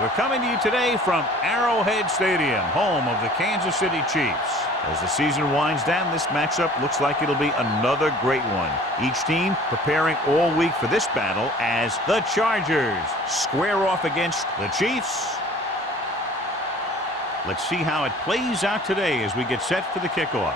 We're coming to you today from Arrowhead Stadium, home of the Kansas City Chiefs. As the season winds down, this matchup looks like it'll be another great one. Each team preparing all week for this battle as the Chargers square off against the Chiefs. Let's see how it plays out today as we get set for the kickoff.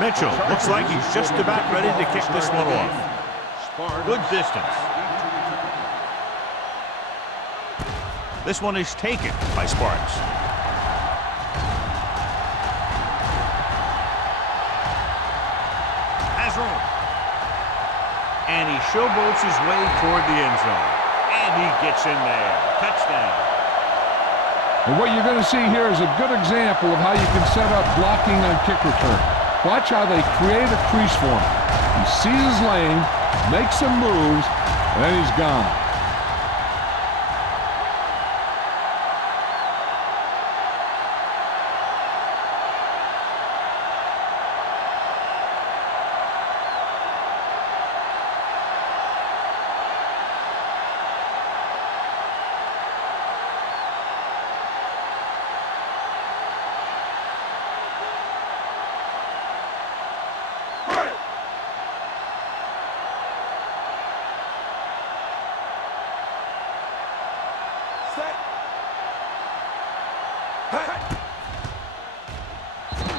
Mitchell looks like he's just about ready to kick this one off. Good distance. This one is taken by Sparks. Has room. And he showboats his way toward the end zone. And he gets in there. Touchdown. And what you're going to see here is a good example of how you can set up blocking on kick return. Watch how they create a crease for him. He sees his lane, makes some moves, and then he's gone.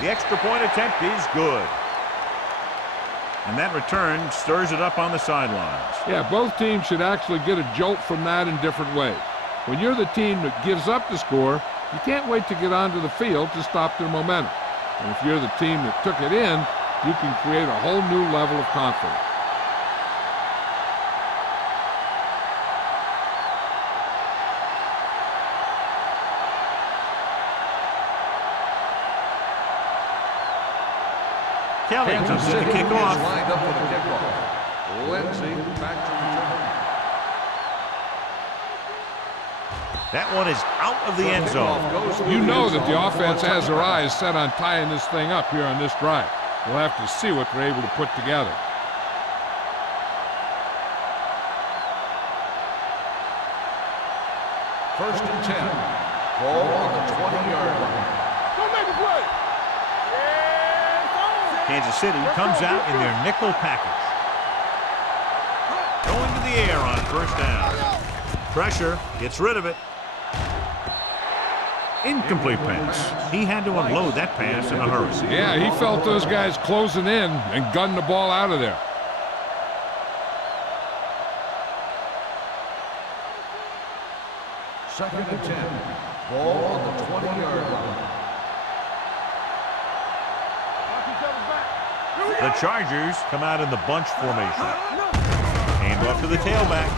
The extra point attempt is good. And that return stirs it up on the sidelines. Yeah, both teams should actually get a jolt from that in different ways. When you're the team that gives up the score, you can't wait to get onto the field to stop their momentum. And if you're the team that took it in, you can create a whole new level of confidence. Kelly comes to the kickoff. Lined up for the kickoff. Lindsay back to return. That one is out of the end zone. You know that the offense has their eyes set on tying this thing up here on this drive. We'll have to see what they're able to put together. First and 10. Ball on the 20-yard line. Don't make a play. Kansas City comes out in their nickel package. Going to the air on first down. Pressure, gets rid of it. Incomplete pass. He had to unload that pass in a hurry. Yeah, he felt those guys closing in and gunned the ball out of there. Second and 10. Ball on the 20-yard line. The Chargers come out in the bunch formation. Hand off to the tailback.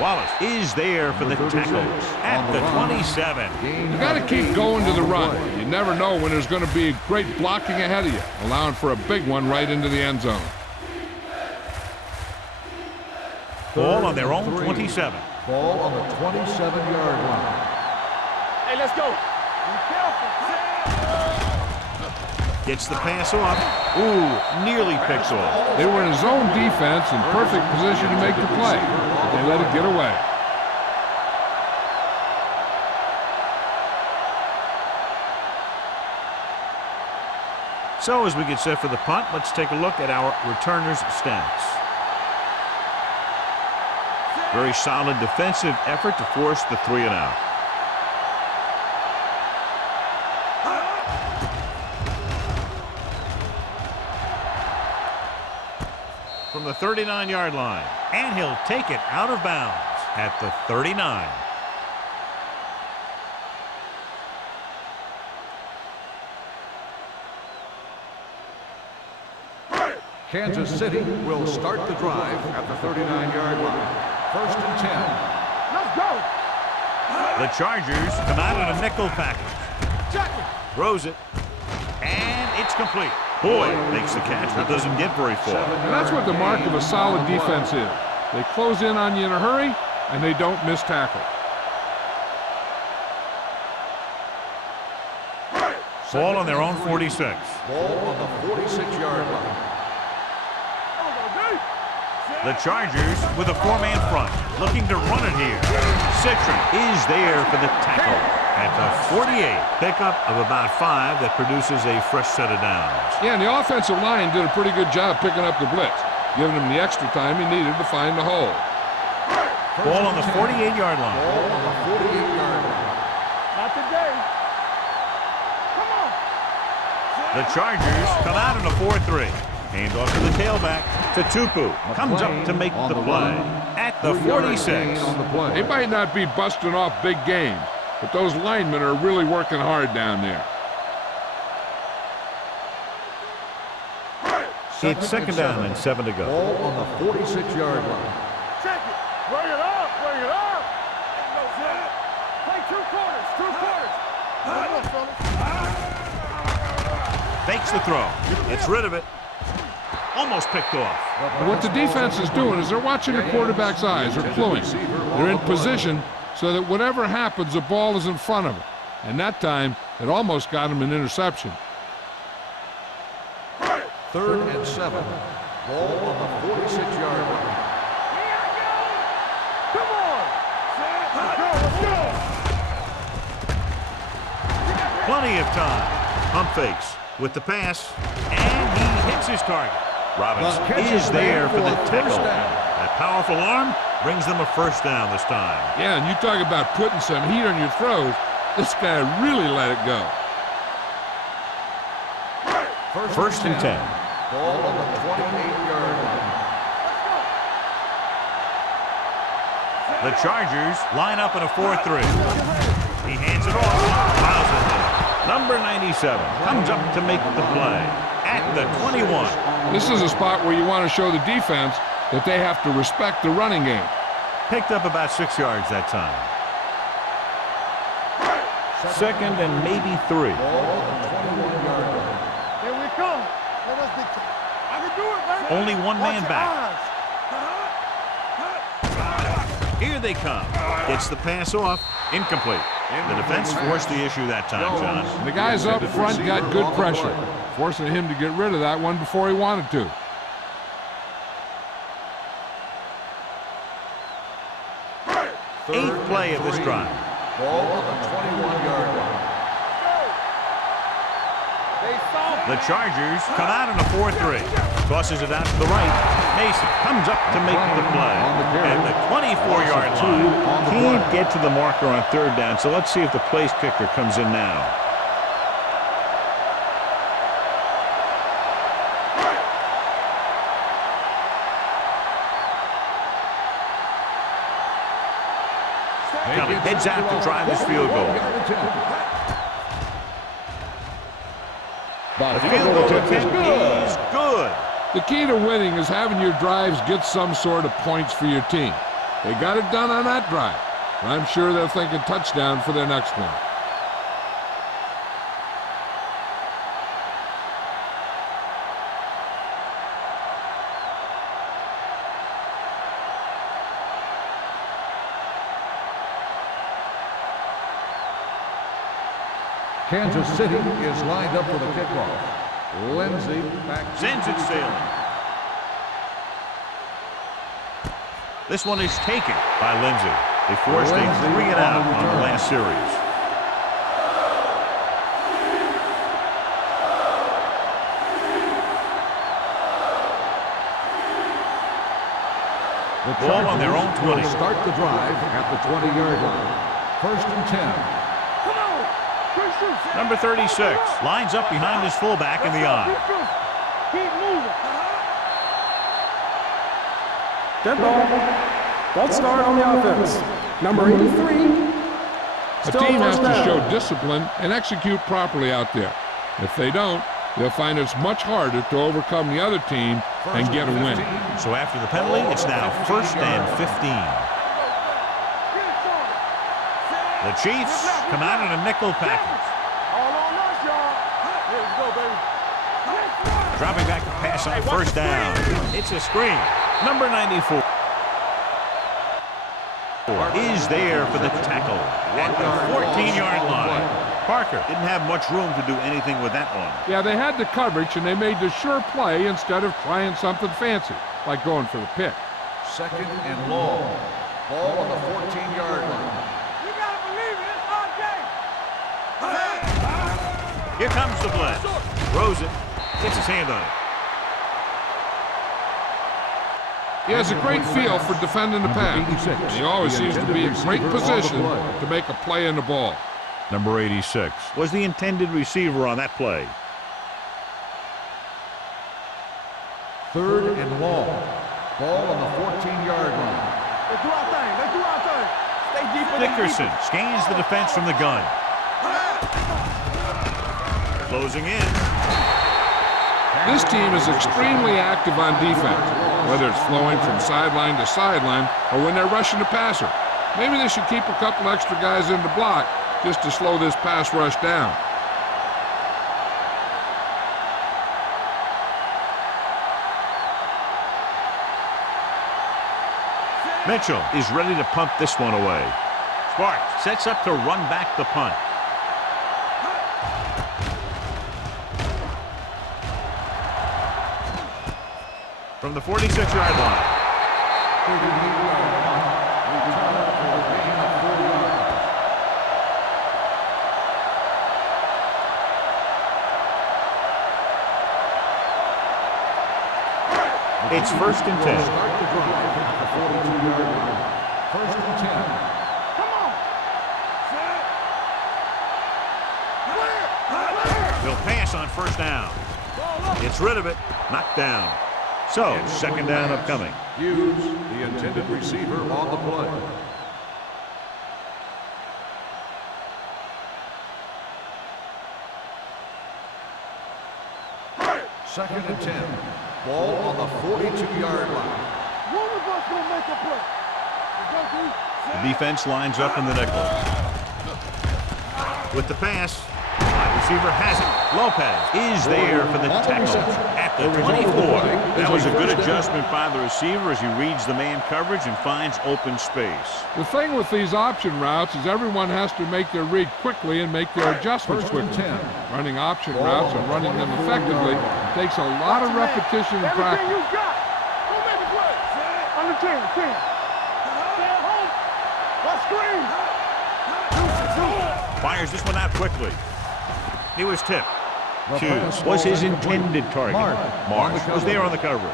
Wallace is there for the tackle at the 27. You got to keep going to the run. You never know when there's going to be great blocking ahead of you, allowing for a big one right into the end zone. Ball on their own 27. Ball on the 27-yard line. Hey, let's go. Be careful. Gets the pass off. Ooh, nearly picks off. They were in zone defense in perfect position to make the play. They let it get away. So as we get set for the punt, let's take a look at our returners' stats. Very solid defensive effort to force the 3-and-out. From the 39-yard line, and he'll take it out of bounds at the 39. Kansas City will start the drive at the 39-yard line. First and 10. Let's go. The Chargers come out in a nickel package. Throws it, and it's complete. Boyd makes the catch, but doesn't get very far. And that's what the mark of a solid defense is. They close in on you in a hurry, and they don't miss tackle. Ball on their own 46. Ball on the 46-yard line. The Chargers with a four-man front, looking to run it here. Citron is there for the tackle at the 48. Pickup of about 5 that produces a fresh set of downs. Yeah, and the offensive line did a pretty good job picking up the blitz, giving him the extra time he needed to find the hole. Ball on the 48-yard line. Ball on the 48-yard line. Not today. Come on. The Chargers come out in a 4-3. Hand off to the tailback to Tupu. Comes up to make the play at the 46. On the play. They might not be busting off big games, but those linemen are really working hard down there. It's second down and 7 to go. Ball on the 46-yard line. Check it. Bring it up. Bring it up. Play 2 quarters. 2 quarters. Come on, fellas. Fakes the throw. Gets rid of it. Almost picked off. And what the defense is doing is they're watching the quarterback's eyes. They're cluing. They're in position so that whatever happens, the ball is in front of them. And that time, it almost got him an interception. 3rd and 7. Ball on the 46-yard line. Come on. Let's go. Plenty of time. Pump fakes with the pass, and he hits his target. Robbins is there for the tackle. That powerful arm brings them a first down this time. Yeah, and you talk about putting some heat on your throws. This guy really let it go. First and 10. Ball on the 28-yard line. The Chargers line up in a 4-3. He hands it off. Fouls it. Number 97 comes up to make the play at the 21. This is a spot where you want to show the defense that they have to respect the running game. Picked up about 6 yards that time. Second and maybe 3. Ball on the 21-yard line. Here we come. Let us dictate. I can do it, man. Only one man Watch your back. eyes. Here they come. Gets the pass off. Incomplete. The defense forced the issue that time, John. And the guys up front got good pressure, forcing him to get rid of that one before he wanted to. Eighth play of this drive. Ball on the 21-yard line. The Chargers come out in a 4-3. Tosses it out to the right. Mason comes up to make the play at the 24-yard line. Can't get to the marker on 3rd down, so let's see if the place kicker comes in now. Heads out to try this field goal. The field goal attempt is good. The key to winning is having your drives get some sort of points for your team. They got it done on that drive. I'm sure they're thinking touchdown for their next one. Kansas City is lined up for the kickoff. Lindsey back. Sends it sailing. This one is taken by Lindsey. They forced a 3-and-out on the last series. The Ball on their own 20. will start the drive at the 20-yard line. 1st and 10. Number 36 lines up behind his fullback in the eye. Keep moving. Dead ball. False start on the offense. Number 83. A team has to show discipline and execute properly out there. If they don't, they'll find it's much harder to overcome the other team and get a win. So after the penalty, it's now 1st and 15. The Chiefs come out in a nickel package. All on us, y'all. Here we go, baby. Dropping back to pass on 1st down. It's a screen. Number 94. is there for the tackle at the 14-yard line. Parker didn't have much room to do anything with that one. Yeah, they had the coverage, and they made the sure play instead of trying something fancy, like going for the pick. 2nd and long. Ball on the 14-yard line. You gotta believe it. It's our game. Here comes the blitz. Rosen gets his hand on it. He has a great feel for defending the pass. And he always seems to be in great position to make a play in the ball. Number 86 was the intended receiver on that play. 3rd and long. Ball on the 14-yard line. They do our thing. They do our thing. Stay deep in the Dickerson scans the defense from the gun. Closing in. This team is extremely active on defense, whether it's flowing from sideline to sideline or when they're rushing the passer. Maybe they should keep a couple extra guys in the block just to slow this pass rush down. Mitchell is ready to punt this one away. Sparks sets up to run back the punt. From the 46-yard line. It's 1st and 10. Start the drive at the 42-yard line. 1st and 10. Come on. Set. They'll pass on 1st down. Gets rid of it. Knocked down. So, 2nd down upcoming. Hughes, the intended receiver on the play. Second and 10. Ball on the 42-yard line. One of us gonna make a play. The defense lines up in the nickel. With the pass, wide receiver has it. Lopez is there for the tackle at the 24. That was a good adjustment by the receiver as he reads the man coverage and finds open space. The thing with these option routes is everyone has to make their read quickly and make their adjustments quickly. Running option routes and running them effectively takes a lot of repetition and Everything practice. you got. Go make a play. Under 10. Stay at home. Let's screen. Fires this one out quickly. He was tipped. Hughes was his intended target. Marsh was there on the coverage.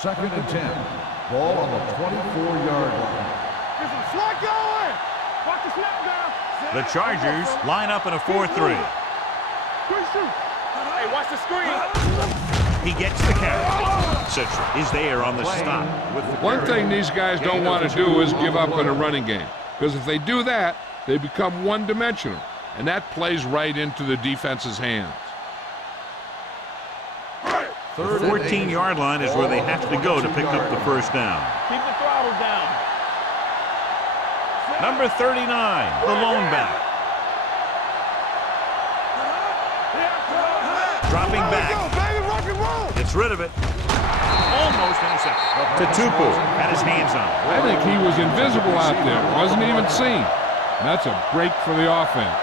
Second and 10. Ball on the 24-yard line. There's some slot going. Watch the snap down. The Chargers line up in a 4-3. Good shoot. Hey, watch the screen. He gets the carry. Citron is there on the stop. One thing these guys don't want to do is give up in a running game, because if they do that, they become one-dimensional, and that plays right into the defense's hands. The 14-yard line is where they have to go to pick up the 1st down. Keep the throttle down. Number 39, the lone back. Dropping back. Gets rid of it. Almost intercepted. Tupu had his hands on it. I think he was invisible out there, wasn't even seen. And that's a break for the offense.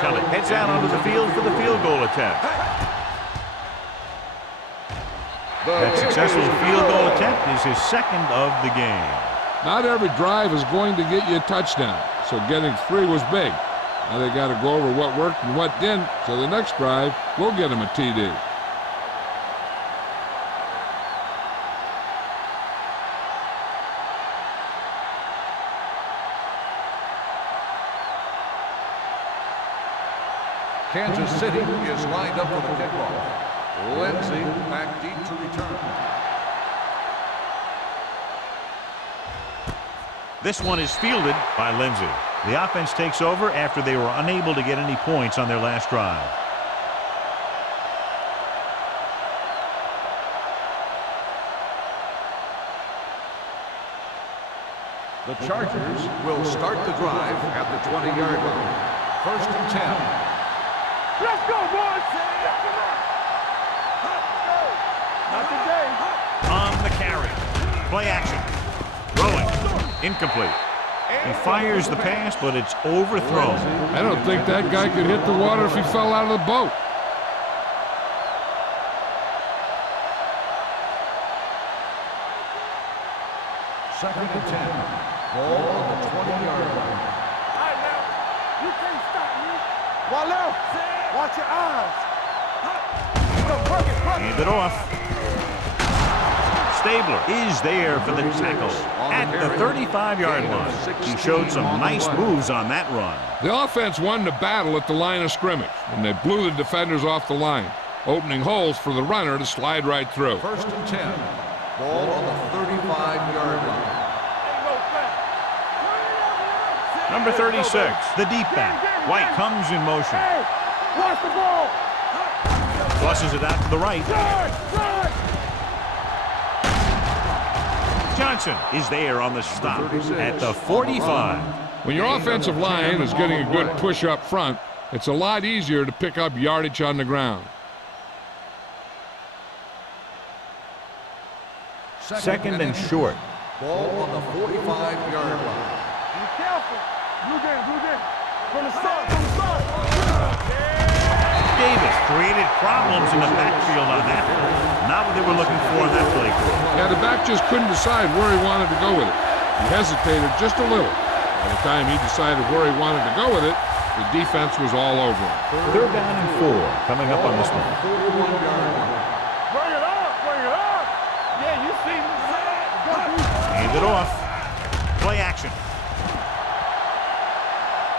Kelly heads out onto the field for the field goal attempt. That successful field goal attempt is his 2nd of the game. Not every drive is going to get you a touchdown, so getting 3 was big. Now they got to go over what worked and what didn't, so the next drive will get him a TD. Kansas City is lined up for the kickoff. Lindsey back deep to return. This one is fielded by Lindsey. The offense takes over after they were unable to get any points on their last drive. The Chargers will start the drive at the 20-yard line. 1st and 10. Let's go, boys! Not today. On the carry. Play action. Throwing. Incomplete. He fires the pass, but it's overthrown. I don't think that guy could hit the water if he fell out of the boat. Second and 10. Ball on the 20-yard line. All right, now. You can't stop me. One left. Watch your eyes. Hand it off. Stabler is there for the tackle at the 35-yard line. He showed some nice moves on that run. The offense won the battle at the line of scrimmage, and they blew the defenders off the line, opening holes for the runner to slide right through. 1st and 10. Ball on the 35-yard line. Number 36, the deep back. White comes in motion. Hey, watch the ball. Flushes it out to the right. Johnson is there on the stop at the 45. When your offensive line is getting a good push up front, it's a lot easier to pick up yardage on the ground. Second and short. Ball on the 45-yard line. Be careful. Blue game. From the start. Davis created problems in the backfield on that. Not what they were looking for on that play. Yeah, the back just couldn't decide where he wanted to go with it. He hesitated just a little. By the time he decided where he wanted to go with it, the defense was all over him. 3rd down and 4 coming up on this one. 41-yard line. Bring it up. Yeah, you see me. Hand it off. Play action.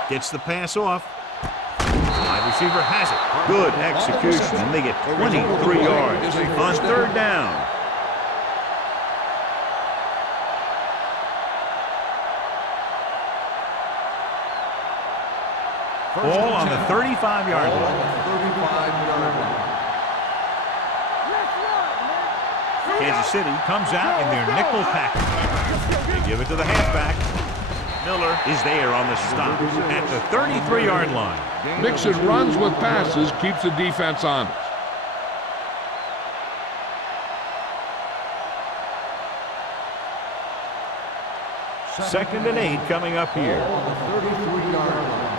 Gets the pass off. Wide receiver has it. Good execution, and they get 23 yards on 3rd down. Ball on the 35-yard line. 35-yard line. Kansas City comes out in their nickel package. They give it to the halfback. Miller is there on the stop at the 33-yard line. Mixing runs with passes keeps the defense honest. Second and 8 coming up here. On the 33-yard line.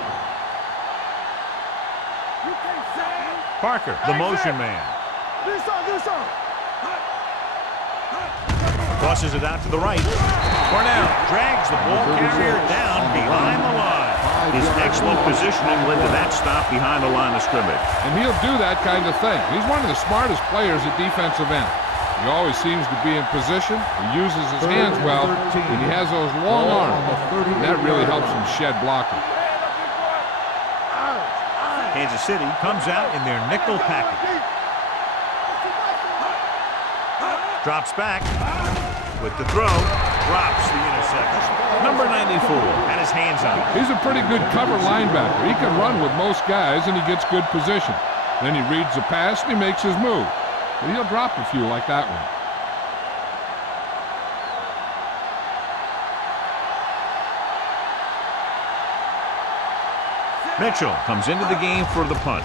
Parker, the motion man. Tosses it out to the right. Cornell drags the ball carrier down behind the line. His excellent positioning led to that stop behind the line of scrimmage. And he'll do that kind of thing. He's one of the smartest players at defensive end. He always seems to be in position. He uses his hands well, and he has those long arms. And that really helps him shed blocking. Kansas City comes out in their nickel package. Drops back with the throw. Drops the interception. Number 94 had his hands on it. He's a pretty good cover linebacker. He can run with most guys, and he gets good position. Then he reads the pass, and he makes his move. But he'll drop a few like that one. Mitchell comes into the game for the punt.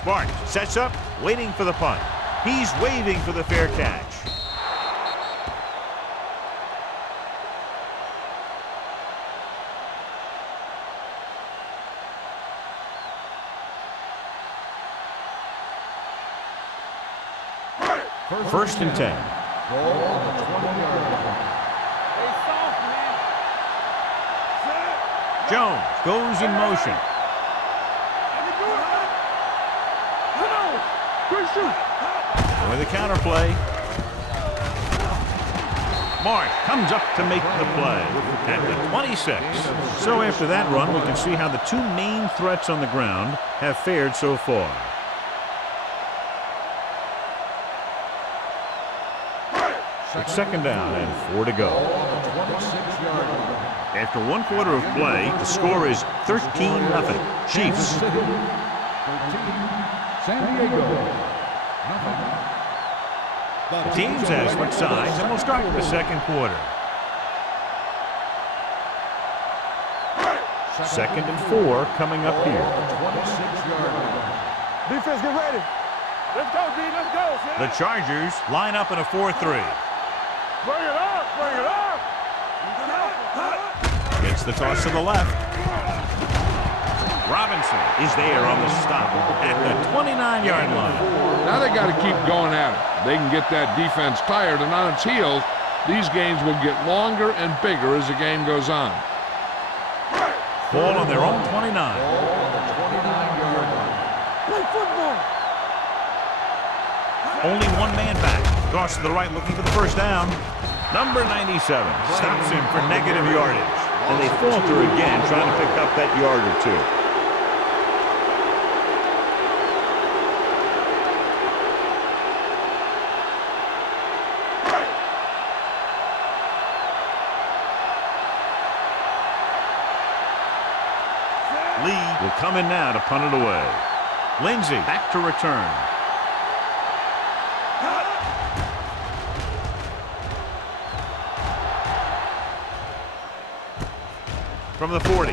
Sparks sets up, waiting for the punt. He's waving for the fair catch. First and 10. Ball on the 20-yard line. Hey, soft, man. Jones goes in motion. Good shoot. With a counter play. Marsh comes up to make the play at the 26. So after that run, we can see how the two main threats on the ground have fared so far. It's 2nd down and 4 to go. After 1 quarter of play, the score is 13-0. Chiefs. San Diego. The teams have switched sides, and we'll start with the 2nd quarter. 2nd and 4 coming up here. 26-yard line. Defense, get ready. Let's go, D. Let's go. The Chargers line up in a 4-3. Bring it up. Bring it up. Gets the toss to the left. Robinson is there on the stop at the 29-yard line. Now they got to keep going at it. They can get that defense tired and on its heels. These games will get longer and bigger as the game goes on. Ball on their own 29. Ball on the 29-yard line. Play football. Only one man back. Cross to the right looking for the first down. Number 97 stops him for negative yardage. And they falter again trying to pick up that yard or two. Lee will come in now to punt it away. Lindsey back to return. From the 40.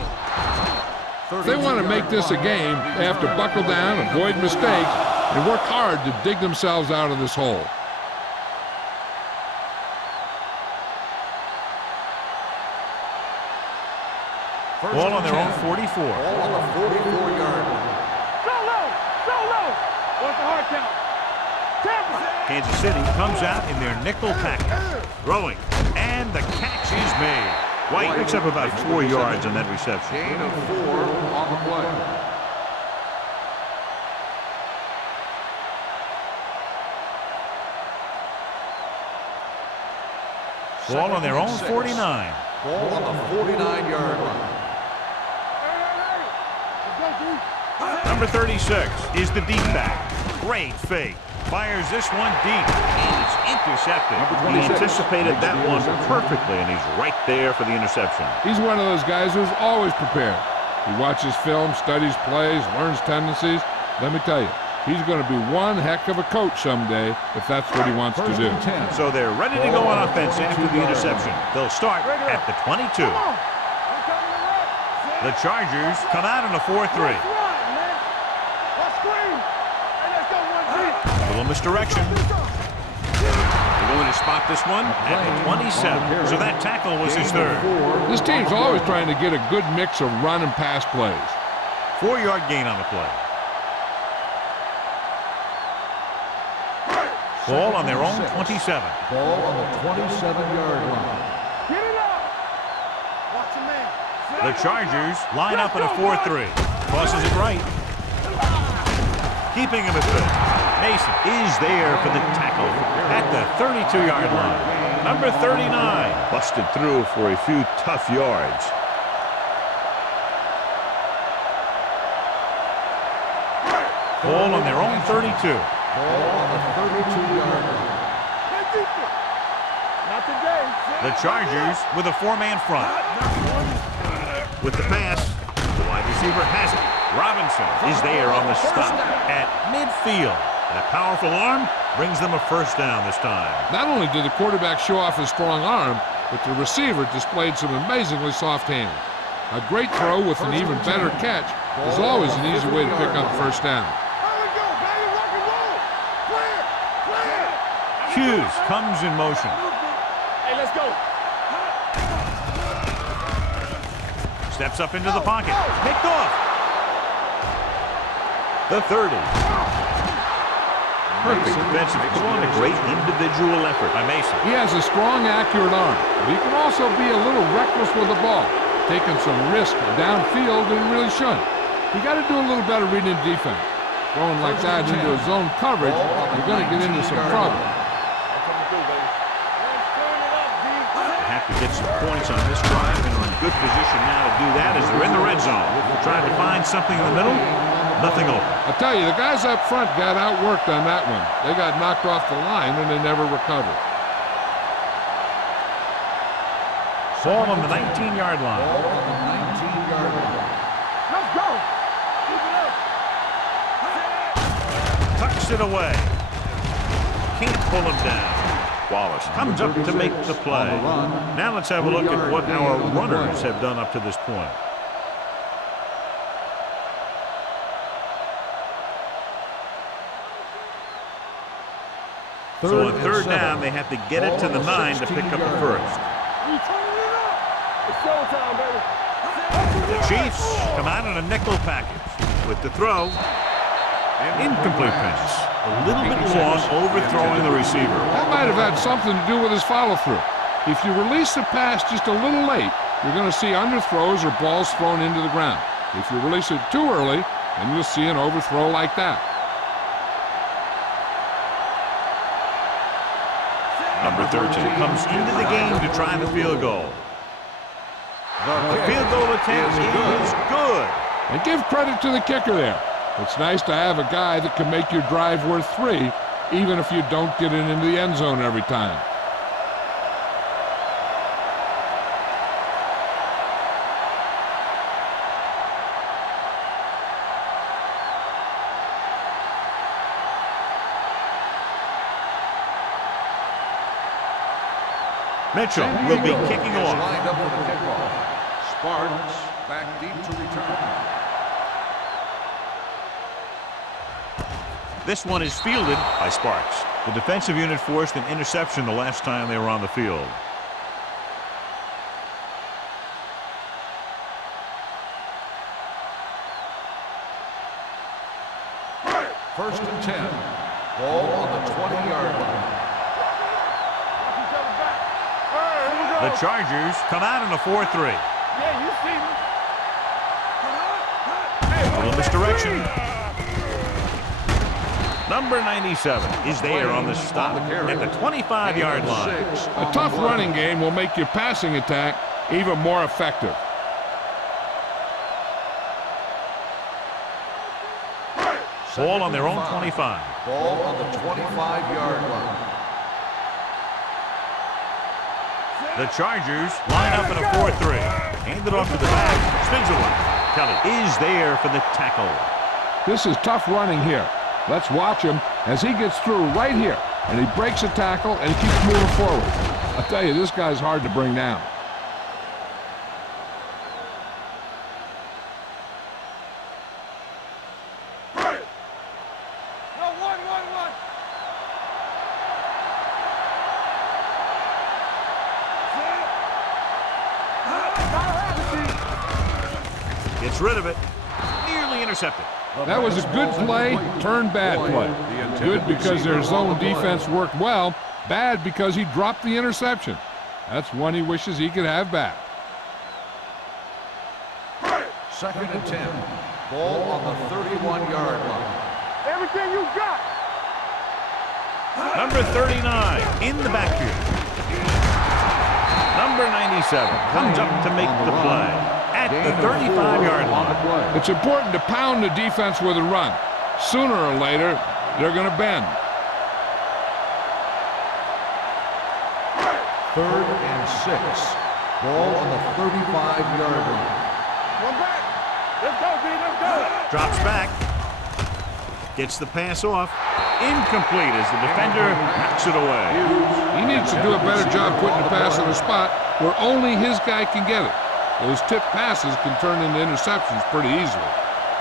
If they want to make this a game, they have to buckle down, avoid mistakes, and work hard to dig themselves out of this hole. Ball on their own 44. Ball on the 44-yard line. Go low. Go low. What's the hard count? Tampa. Kansas City comes out in their nickel package. Throwing. And the catch is made. White picks up about 4 yards on that reception. Gain of 4 on the play. Ball on their own 49. Ball on the 49-yard line. Number 36 is the deep back. Great fake. Fires this one deep. And it's intercepted. He anticipated that one perfectly, and he's right there for the interception. He's one of those guys who's always prepared. He watches film, studies plays, learns tendencies. Let me tell you, he's going to be one heck of a coach someday if that's what he wants to do. So they're ready to go on offense after the interception. They'll start at the 22. The Chargers come out in a 4-3. A little misdirection. They're going to spot this one at the 27. So that tackle was his third. This team's always trying to get a good mix of run and pass plays. 4-yard gain on the play. Ball on their own 27. Ball on the 27-yard line. Get it up. Watch your man. The Chargers line up in a 4-3. Tosses it right. Keeping him at good. Mason is there for the tackle at the 32-yard line. Number 39 busted through for a few tough yards. Ball on their own 32. Ball on the 32-yard line. Not today. The Chargers with a 4-man front. With the pass, the wide receiver has it. Robinson is there on the stop at midfield. That powerful arm brings them a first down this time. Not only did the quarterback show off his strong arm, but the receiver displayed some amazingly soft hands. A great throw with an even better catch is always an easy way to pick up first down. Hughes comes in motion. Hey, let's go. Steps up into the pocket. Picked off. The 30. Perfect defensive throw and a great individual effort by Mason. He has a strong, accurate arm, but he can also be a little reckless with the ball, taking some risk downfield that he really shouldn't. You got to do a little better reading defense. Throwing like that into a zone coverage, you're going to get into some trouble. They have to get some points on this drive and are in good position now to do that as they're in the red zone. Trying to find something in the middle. Nothing open. I tell you, the guys up front got outworked on that one. They got knocked off the line and they never recovered. Ball on the 19-yard line. Ball on the 19-yard line. Let's go. Keep it up. Tucks it away. Can't pull him down. Wallace comes up to make the play. Now let's have a look at what our runners have done up to this point. So on third down, they have to get it to the 9 to pick up the first. It's showtime, baby. The Chiefs come out in a nickel package with the throw. Incomplete pass. A little bit long, overthrowing the receiver. That might have had something to do with his follow-through. If you release the pass just a little late, you're going to see underthrows or balls thrown into the ground. If you release it too early, then you'll see an overthrow like that. Number 13 comes into the game to try the field goal. The field goal attempt is good. And give credit to the kicker there. It's nice to have a guy that can make your drive worth 3, even if you don't get it into the end zone every time. Mitchell will be kicking off. Lined up for the kickoff. Sparks back deep to return. This one is fielded by Sparks. The defensive unit forced an interception the last time they were on the field. First and 10. Ball on the 20-yard line. The Chargers come out in a 4-3. Yeah, you see me. A little misdirection. Number 97 is there on the stop at the 25-yard line. A tough running game will make your passing attack even more effective. Ball on their own 25. Ball on the 25-yard line. The Chargers line up in a 4-3. Hand it off to the back. Spins away. Kelly is there for the tackle. This is tough running here. Let's watch him as he gets through right here. And he breaks a tackle and he keeps moving forward. I'll tell you, this guy's hard to bring down. Gets rid of it. Nearly intercepted. That was a good play, turned bad play. Good because their zone defense worked well. Bad because he dropped the interception. That's one he wishes he could have back. Second and 10. Ball on the 31-yard line. Everything you got. Number 39 in the backfield. Number 97 comes up to make the play at the 35-yard line. It's important to pound the defense with a run. Sooner or later, they're going to bend. Third and 6. Ball on the 35-yard line. One back. Let's go, B. Let's go. Drops back. Gets the pass off. Incomplete as the defender knocks it away. He needs to do a better job putting the pass in a spot where only his guy can get it. Those tip passes can turn into interceptions pretty easily.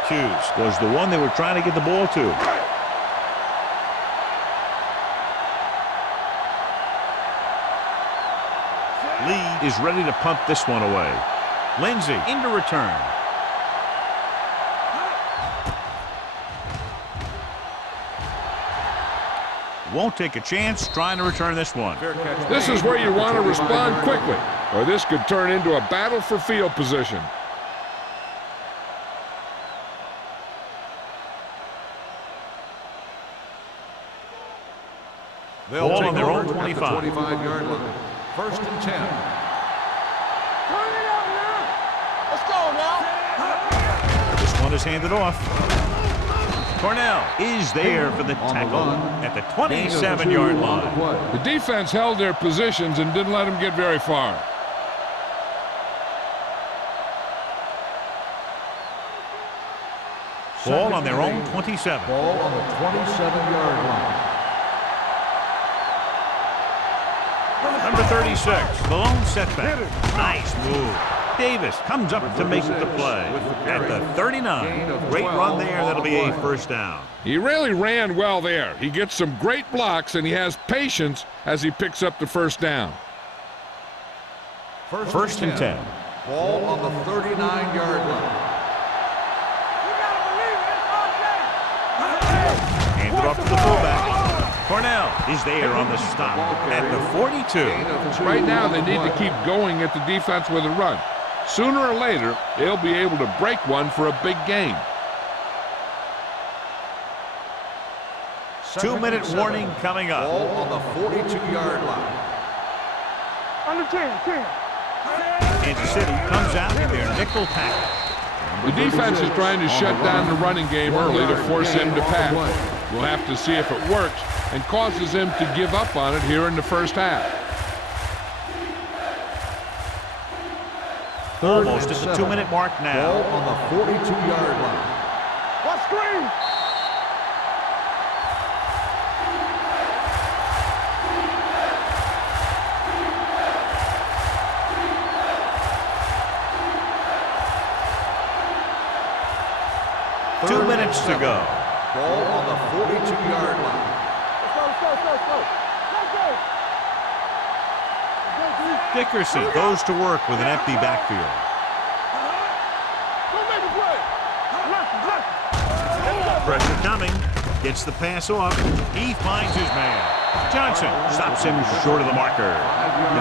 Hughes was the one they were trying to get the ball to. Lee is ready to punt this one away. Lindsey into return. Won't take a chance trying to return this one. This is where you want to respond quickly, or this could turn into a battle for field position. They'll Ball take on their over own at the 25. 25-yard line. First and 10. Turn it up now. Let's go now. This one is handed off. Cornell is there for the tackle at the 27-yard line. The defense held their positions and didn't let them get very far. Ball on their own 27. Ball on the 27-yard line. Number 36, the lone setback. Nice move. Davis comes up to make the play at the 39. Great run there. That'll be a first down. He really ran well there. He gets some great blocks, and he has patience as he picks up the first down. First and 10. Ball on the 39-yard line. Hand it off to the fullback. Cornell is there on the stop at the 42. Right now, they need to keep going at the defense with a run. Sooner or later, they'll be able to break one for a big gain. 2-minute warning coming up. Ball on the 42-yard line. Under 10. Kansas City comes out in their nickel package. The defense is trying to shut down the running game early to force him to pass. We'll have to see if it works and causes him to give up on it here in the first half. Almost at the 2-minute mark now. Ball on the 42-yard line. Watch screen. Two minutes to go. Ball on the 42-yard line. Let's go. Dickerson goes to work with an empty backfield. Go make a play. Left. Pressure coming. Gets the pass off. He finds his man. Johnson stops him short of the marker.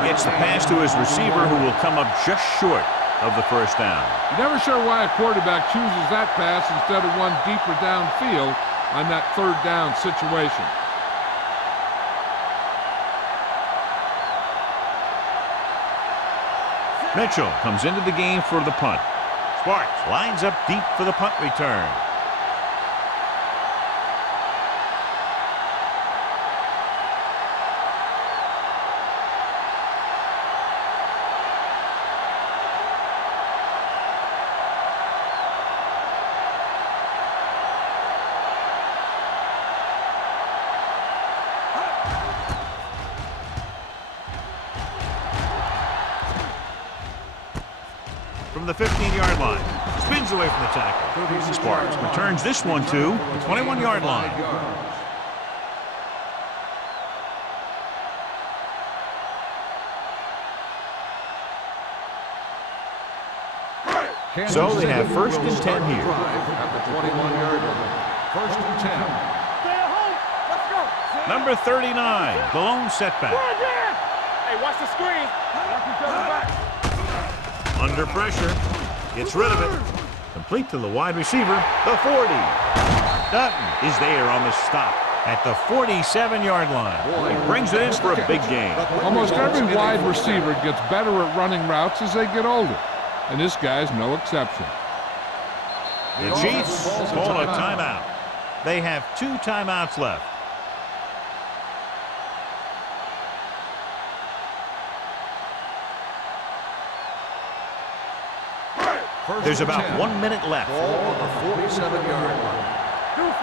He gets the pass to his receiver, who will come up just short of the first down. You're never sure why a quarterback chooses that pass instead of one deeper downfield on that third down situation. Mitchell comes into the game for the punt. Sparks lines up deep for the punt return. From the 15-yard line, spins away from the tackle. Sparks returns this one to the 21-yard line. So they have first and 10 here. At the 21-yard line. First and 10. Stay at home. Let's go. Number 39, the lone setback. Hey, watch the screen. Watch each other back. Under pressure, gets rid of it. Complete to the wide receiver, the 40. Dutton is there on the stop at the 47-yard line. He brings it in for a big gain. Almost every wide receiver gets better at running routes as they get older, and this guy's no exception. The Chiefs call a timeout. They have 2 timeouts left. There's about 1 minute left. Ball on the 47-yard line. Deuce.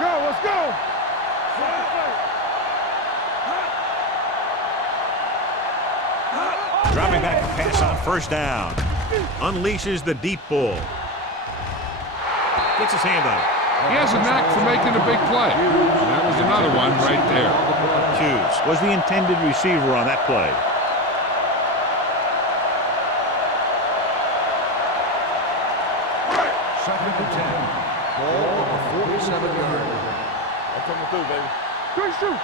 Let's go. Dropping back to pass on first down. Unleashes the deep ball. Gets his hand on it. He has a knack for making a big play. And that was another one right there. Hughes was the intended receiver on that play. Second and 10. Ball on the 47-yard line. I'm coming through, baby. Good shoot.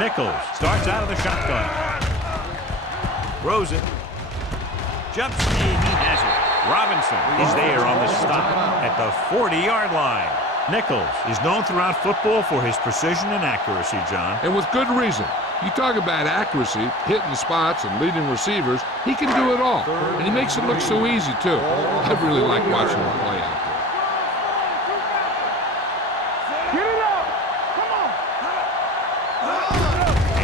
Nichols starts out of the shotgun. Throws it. Jumps in. He has it. Robinson is there on the stop at the 40-yard line. Nichols is known throughout football for his precision and accuracy, John. And with good reason. You talk about accuracy, hitting spots, and leading receivers. He can do it all. And he makes it look so easy, too. I really like watching him play out there. Get it out. Come on.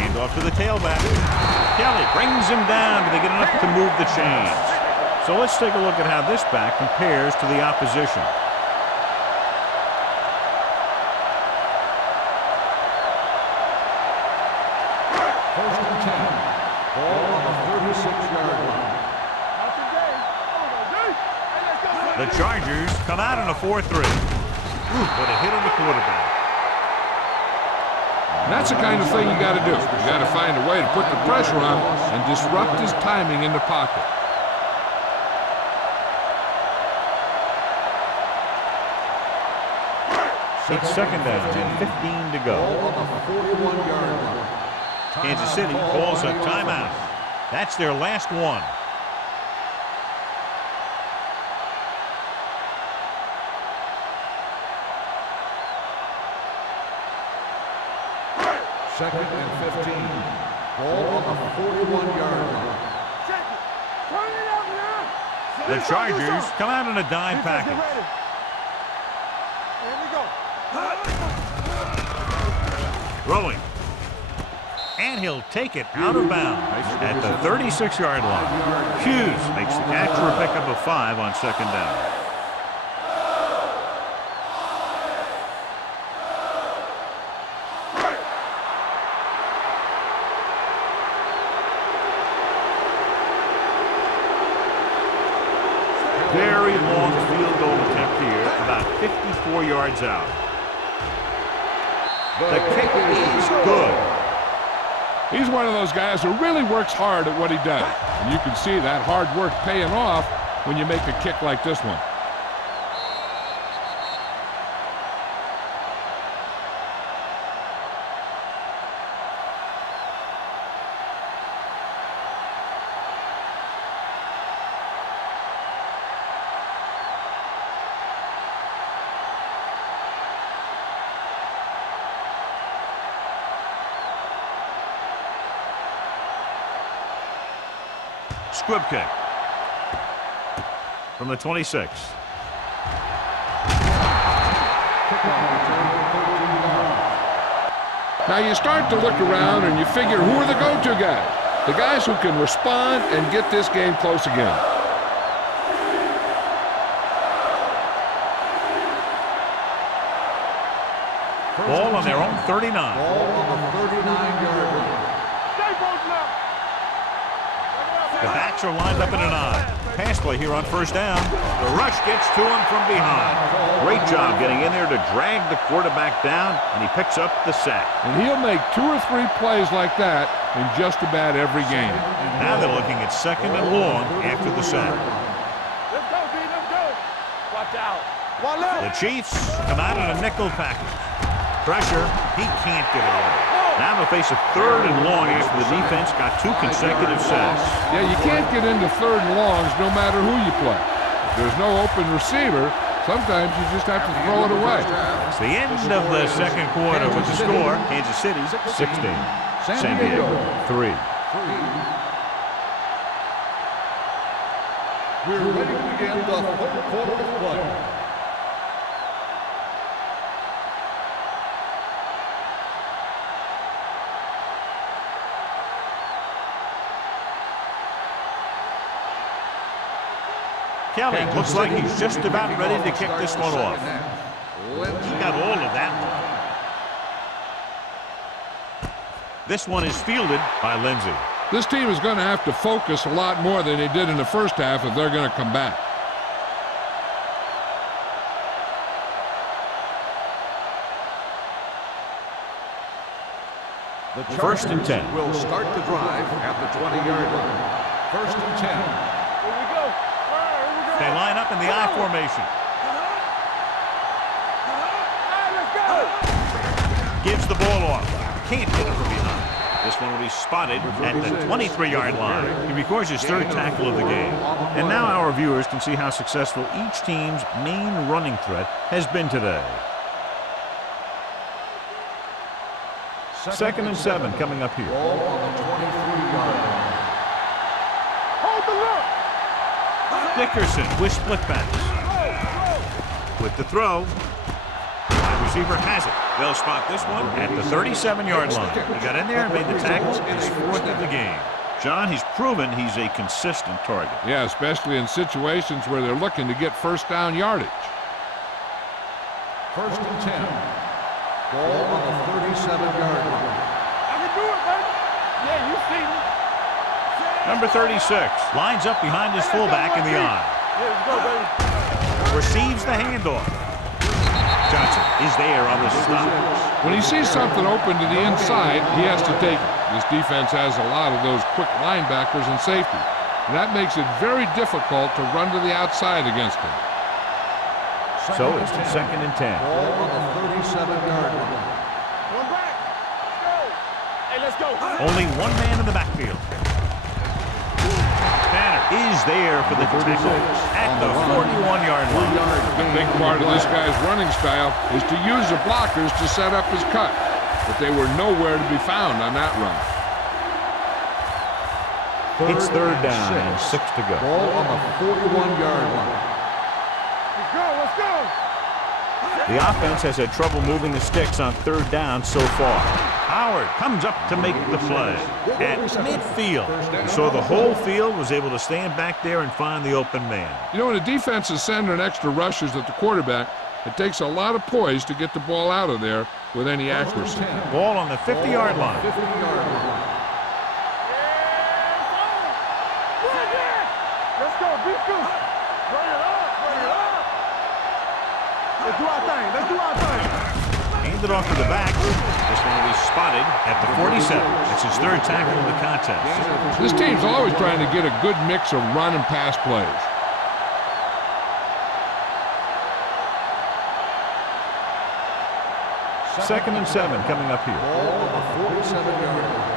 Hand off to the tailback. Kelly brings him down, but they get enough to move the chains. So let's take a look at how this back compares to the opposition. 36-yard line. Not today. Hey, let's go. The Chargers come out in a 4-3. What a hit on the quarterback. That's the kind of thing you got to do. You got to find a way to put the pressure on and disrupt his timing in the pocket. It's second down and 15 to go. On the 41-yard line. Kansas City calls a timeout. That's their last one. Second and 15. Ball on the 41-yard line. Check it. Turn it up now. The Chargers come out in a dime Get package. ready. Here we go. Throwing. And he'll take it out of bounds at the 36-yard line. Hughes makes the catch for a pickup of 5 on second down. Very long field goal attempt here, about 54 yards out. The kick is good. He's one of those guys who really works hard at what he does. And you can see that hard work paying off when you make a kick like this one. Squib kick from the 26. Now you start to look around and you figure, who are the go-to guys? The guys who can respond and get this game close again. Ball on their own 39. Ball on the 39-yard line. Stay both now. The backs are lined up in an I. Pass play here on first down. The rush gets to him from behind. Great job getting in there to drag the quarterback down, and he picks up the sack. And he'll make 2 or 3 plays like that in just about every game. Now they're looking at second and long after the sack. Let's go, D. Let's go. Watch out. The Chiefs come out in a nickel package. Pressure, he can't get away. Now they'll face a third and long after the defense got 2 consecutive sacks. Yeah, you can't get into third and longs no matter who you play. If there's no open receiver, sometimes you just have to throw it away. It's the end of the second quarter with the score. Kansas City 16, San Diego 3. We're ready to begin the third quarter of play. Kelly looks like he's just about ready to kick this one off. He got all of that one. This one is fielded by Lindsey. This team is going to have to focus a lot more than they did in the first half if they're going to come back. The First and 10. will start the drive at the 20-yard line. First and 10. Here we go. They line up in the I formation. Gives the ball off. Can't get it from behind. This one will be spotted at the 23-yard line. He records his 3rd tackle of the game. And now our viewers can see how successful each team's main running threat has been today. Second and 7 coming up here. Ball on the 23-yard line. Hold the look. Dickerson with split backs. With the throw. Wide receiver has it. They'll spot this one at the 37-yard line. He got in there and made the tackle. His 4th of the game. John, he's proven he's a consistent target. Yeah, especially in situations where they're looking to get first down yardage. First and 10. Ball on the 37-yard line. I can do it, baby. Yeah, you see me. Number 36 lines up behind his fullback in the eye. Yeah, let's go, baby. Receives the handoff. Johnson is there on the stop. When he sees something open to the inside, he has to take it. This defense has a lot of those quick linebackers and safety, and that makes it very difficult to run to the outside against him. So it's 2nd and 10. Ball on the 37-yard line. One back. Let's go. Hey, let's go. Only one man in the backfield. Banner is there for the tackle at the 41-yard line. A big part of this guy's running style is to use the blockers to set up his cut, but they were nowhere to be found on that run. It's 3rd down and 6 to go. Ball on the 41-yard line. Let's go. Let's go. The offense has had trouble moving the sticks on 3rd down so far. Howard comes up to make the play at midfield. So the whole field was able to stand back there and find the open man. You know, when a defense is sending extra rushers at the quarterback, it takes a lot of poise to get the ball out of there with any accuracy. Ball on the 50-yard line. 50-yard line. Let's go. Beat goose. Bring it up. Bring it up. Let's do our thing. Let's do our thing. Handed off to the back. This one will be spotted at the 47. It's his 3rd tackle of the contest. This team's always trying to get a good mix of run and pass plays. Second and 7 coming up here. Ball on the 47-yard line.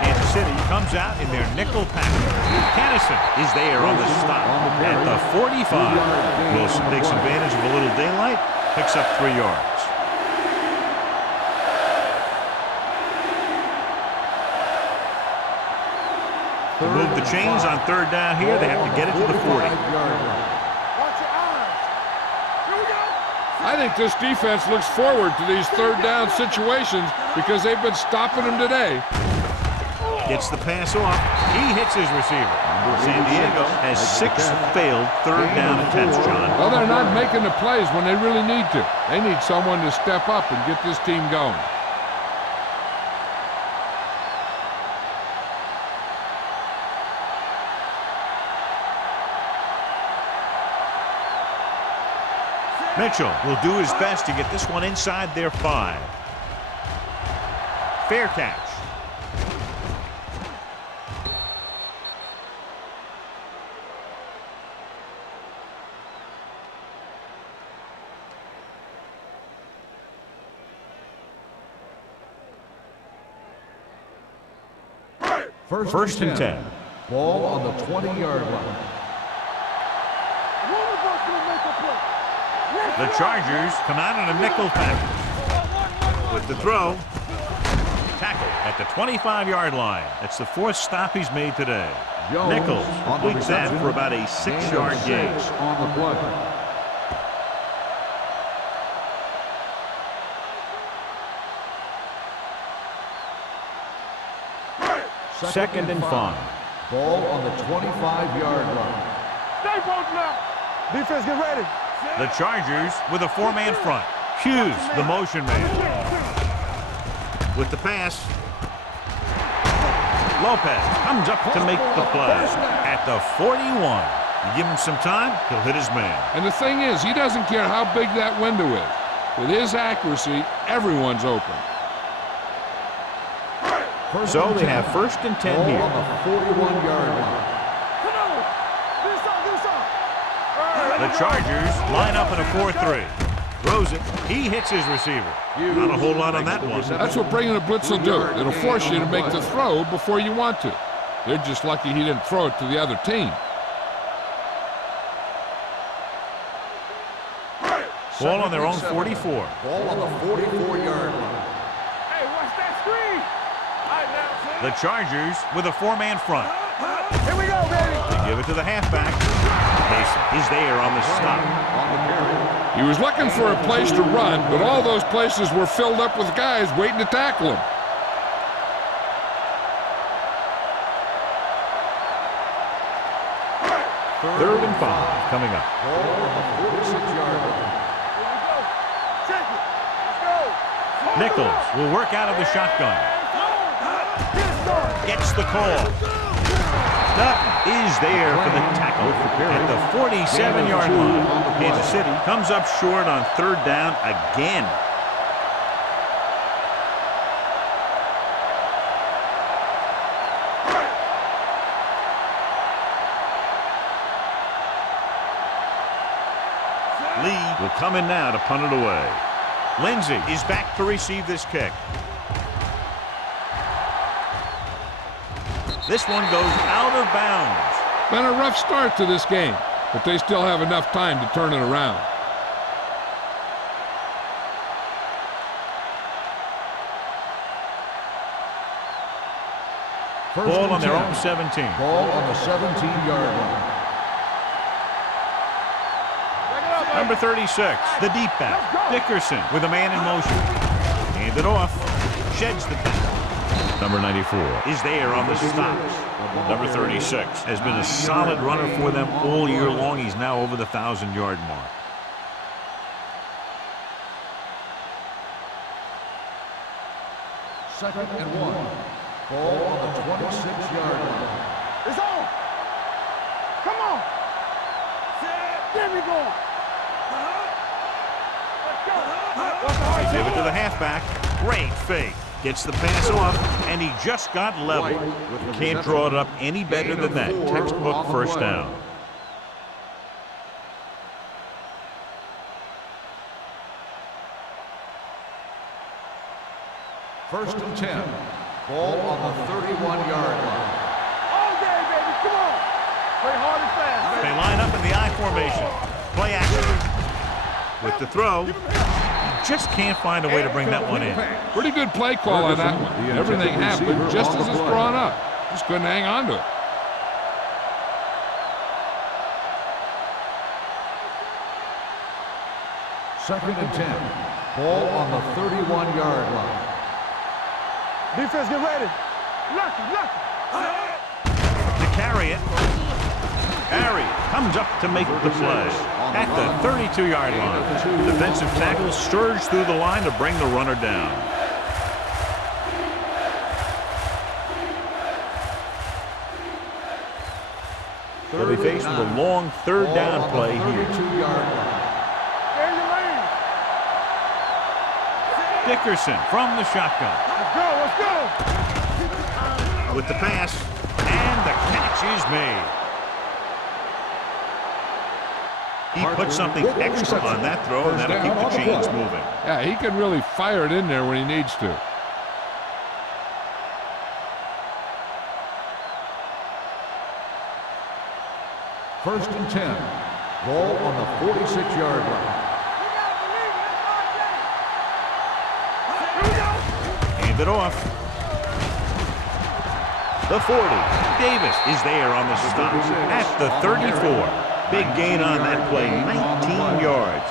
Kansas City comes out in their nickel package. Kennison is there on the stop at the 45. Wilson takes advantage of a little daylight, picks up 3 yards. To move the chains on 3rd down here, they have to get it to the 40. Watch your eyes. Here we go. I think this defense looks forward to these 3rd down situations because they've been stopping them today. Gets the pass off. He hits his receiver. San Diego has 6 failed 3rd down attempts, John. Well, they're not making the plays when they really need to. They need someone to step up and get this team going. Mitchell will do his best to get this one inside their 5. Fair catch. First and 10. Ball on the 20-yard line. One of us will make a play. The Chargers come out in a nickel package. With the throw. Tackle at the 25-yard line. That's the 4th stop he's made today. Jones Nichols on the completes that reception. for about a Gain 6-yard of gain. 6 on the play. Second and 5. Ball on the 25-yard line. Stay focused now. Defense, get ready. The Chargers with a 4-man front. Hughes, the motion man. With the pass. Lopez comes up to make the play at the 41. You give him some time, he'll hit his man. And the thing is, he doesn't care how big that window is. With his accuracy, everyone's open. So they have 1st and 10 Ball here. on the 41-yard line. The Chargers line up in a 4-3. Throws it. He hits his receiver. Not a whole lot on that one. That's what bringing a blitz will do. It'll force you to make the throw before you want to. They're just lucky he didn't throw it to the other team. Ball on their own 44. Ball on the 44-yard line. Hey, watch that screen. The Chargers with a 4-man front. Here we go, baby. They give it to the halfback. Mason is there on the stop. On the carry. He was looking for a place to run, but all those places were filled up with guys waiting to tackle him. Third and 5 coming up. Ball on the 46-yard line. Here we go. Check it. Let's go. Nichols will work out of the shotgun. Gets the call. Dutton is there for the tackle at the 47-yard line. Kansas City comes up short on third down again. Lee will come in now to punt it away. Lindsey is back to receive this kick. This one goes out of bounds. Been a rough start to this game, but they still have enough time to turn it around. Ball on their own 17. Ball on the 17-yard line. Number 36, the deep back, Dickerson with a man in motion. Hand it off, sheds the tackle. Number 94 is there on the stops. Number 36 has been a solid runner for them all year long. He's now over the 1,000-yard mark. Second and 1. Ball on the 26-yard line. It's on. Come on. Get me going. They give it to the halfback. Great fake. Gets the pass off, and he just got level. Can't draw it up any better than that. Textbook first down. First and 10. Ball on the 31-yard line. All day, baby. Come on. Play hard and fast, baby. They line up in the I formation. Play action. With the throw, he just can't find a way to bring that one in. Pretty good play call on that one. Everything happened just as it's drawn up. Just couldn't hang on to it. Second and 10. Ball on the 31-yard line. Defense, get ready. Lucky. To carry it. Harry comes up to make the play at the 32-yard line. Defensive tackle surged through the line to bring the runner down. They'll be faced with a long third down play here. Dickerson from the shotgun. Let's go. With the pass, and the catch is made. He put something extra on that throw, and that'll keep the chains moving. Yeah, he can really fire it in there when he needs to. First and 10. Ball on the 46-yard line. Hand it off. The 40. Davis is there on the stop at the 34. Big gain on that play, 19 yards.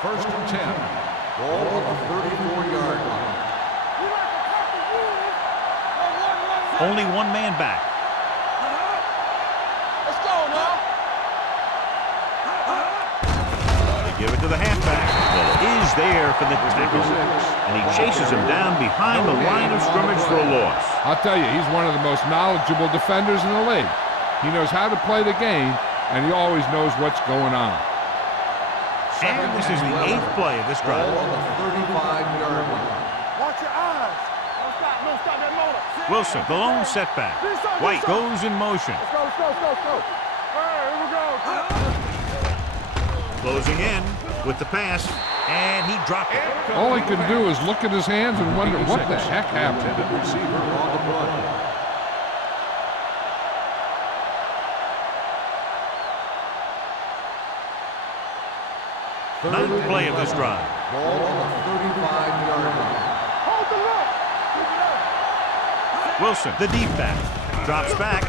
First and 10. Ball on the 34-yard line. Only one man back. Let's go now. They give it to the halfback. That is there for the tackle. And he chases him down behind the line of scrimmage for a loss. I'll tell you, he's one of the most knowledgeable defenders in the league. He knows how to play the game, and he always knows what's going on. And this is the 8th play of this drive. Ball on the 35-yard line. Watch your eyes. Don't stop that motor. Wilson, the lone setback. White goes in motion. Let's go. Here we go. Closing in with the pass, and he dropped it. All he can do is look at his hands and wonder what the heck happened. Intended receiver on the play. Ninth play of this drive. Ball on the 35-yard line. Hold the look. Wilson, the deep back, drops back.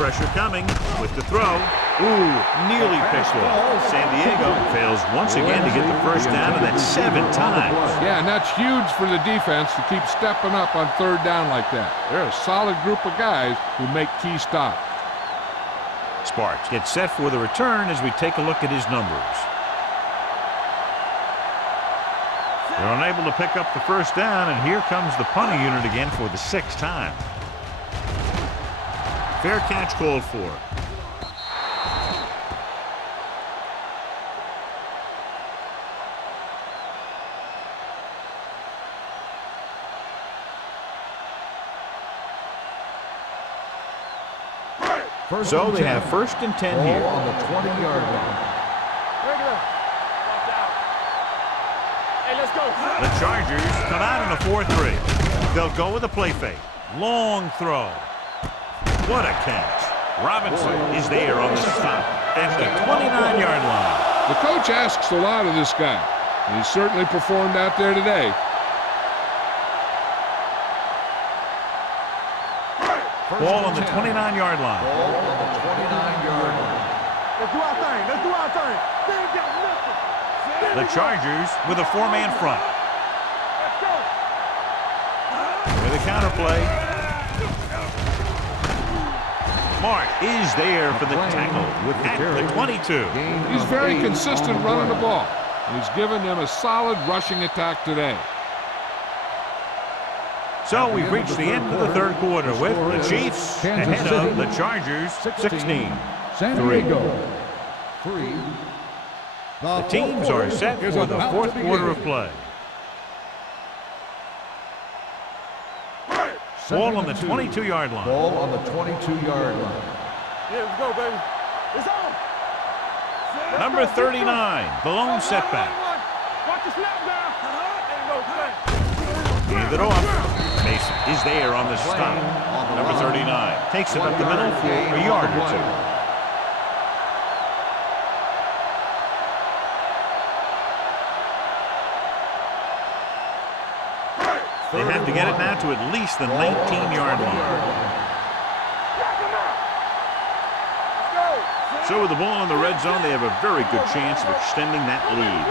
Pressure coming with the throw. Ooh, nearly picked off. San Diego fails once again to get the first down, and that's 7 times. Yeah, and that's huge for the defense to keep stepping up on third down like that. They're a solid group of guys who make key stops. Sparks gets set for the return as we take a look at his numbers. They're unable to pick up the first down, and here comes the punting unit again for the 6th time. Fair catch called for. So they have 1st and 10 here. On the 20-yard line. Hey, let's go. The Chargers come out in a 4-3. They'll go with a play fake. Long throw. What a catch. Robinson is there on the stop at the 29-yard line. The coach asks a lot of this guy, and he certainly performed out there today. Ball on the 29-yard line. Ball on the 29-yard line. Let's do our thing. Let's do our thing. They ain't got nothing. The Chargers with a 4-man front. Let's go. With a counterplay. Mark is there for the tackle at the 22. He's very consistent running the ball. He's given them a solid rushing attack today. So we've reached the end of the 3rd quarter with the Chiefs ahead of the Chargers 16-3. San Diego 3. The teams are set for the 4th quarter of play. Ball on the 22-yard line. Ball on the 22-yard line. Yeah, let's go, baby. It's on. Number 39, the lone setback. Watch the snap now. There you go. Hand it off. Mason is there on the stop. Number 39 takes it up the middle for a yard or 2. They have to get it now to at least the 19-yard line. So with the ball in the red zone, they have a very good chance of extending that lead.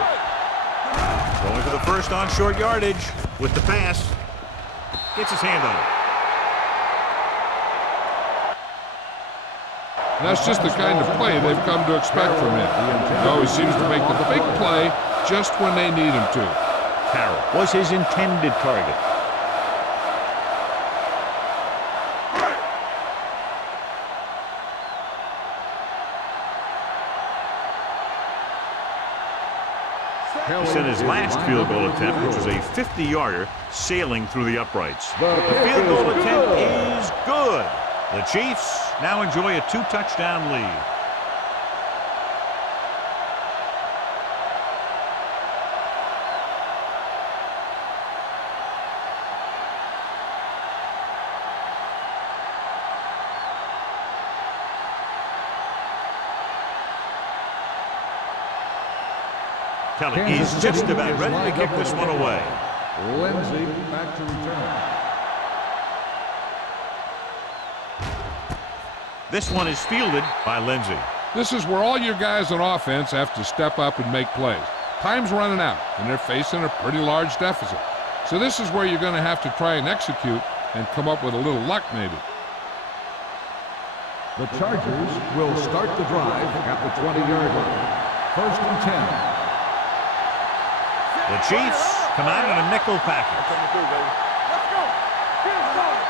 Going for the first on short yardage with the pass. Gets his hand on it. And that's just the kind of play they've come to expect from him. He always seems to make the big play just when they need him to. Carroll was his intended target. He sent his last field goal attempt, which was a 50-yarder, sailing through the uprights. The field goal attempt is good. The Chiefs now enjoy a 2-touchdown lead. Kelly is just about ready to kick this one away. Lindsay back to return. This one is fielded by Lindsay. This is where all your guys on offense have to step up and make plays. Time's running out, and they're facing a pretty large deficit. So this is where you're going to have to try and execute and come up with a little luck maybe. The Chargers will start the drive at the 20-yard line. 1st and 10. The Chiefs come out in a nickel package. Let's go. Get started.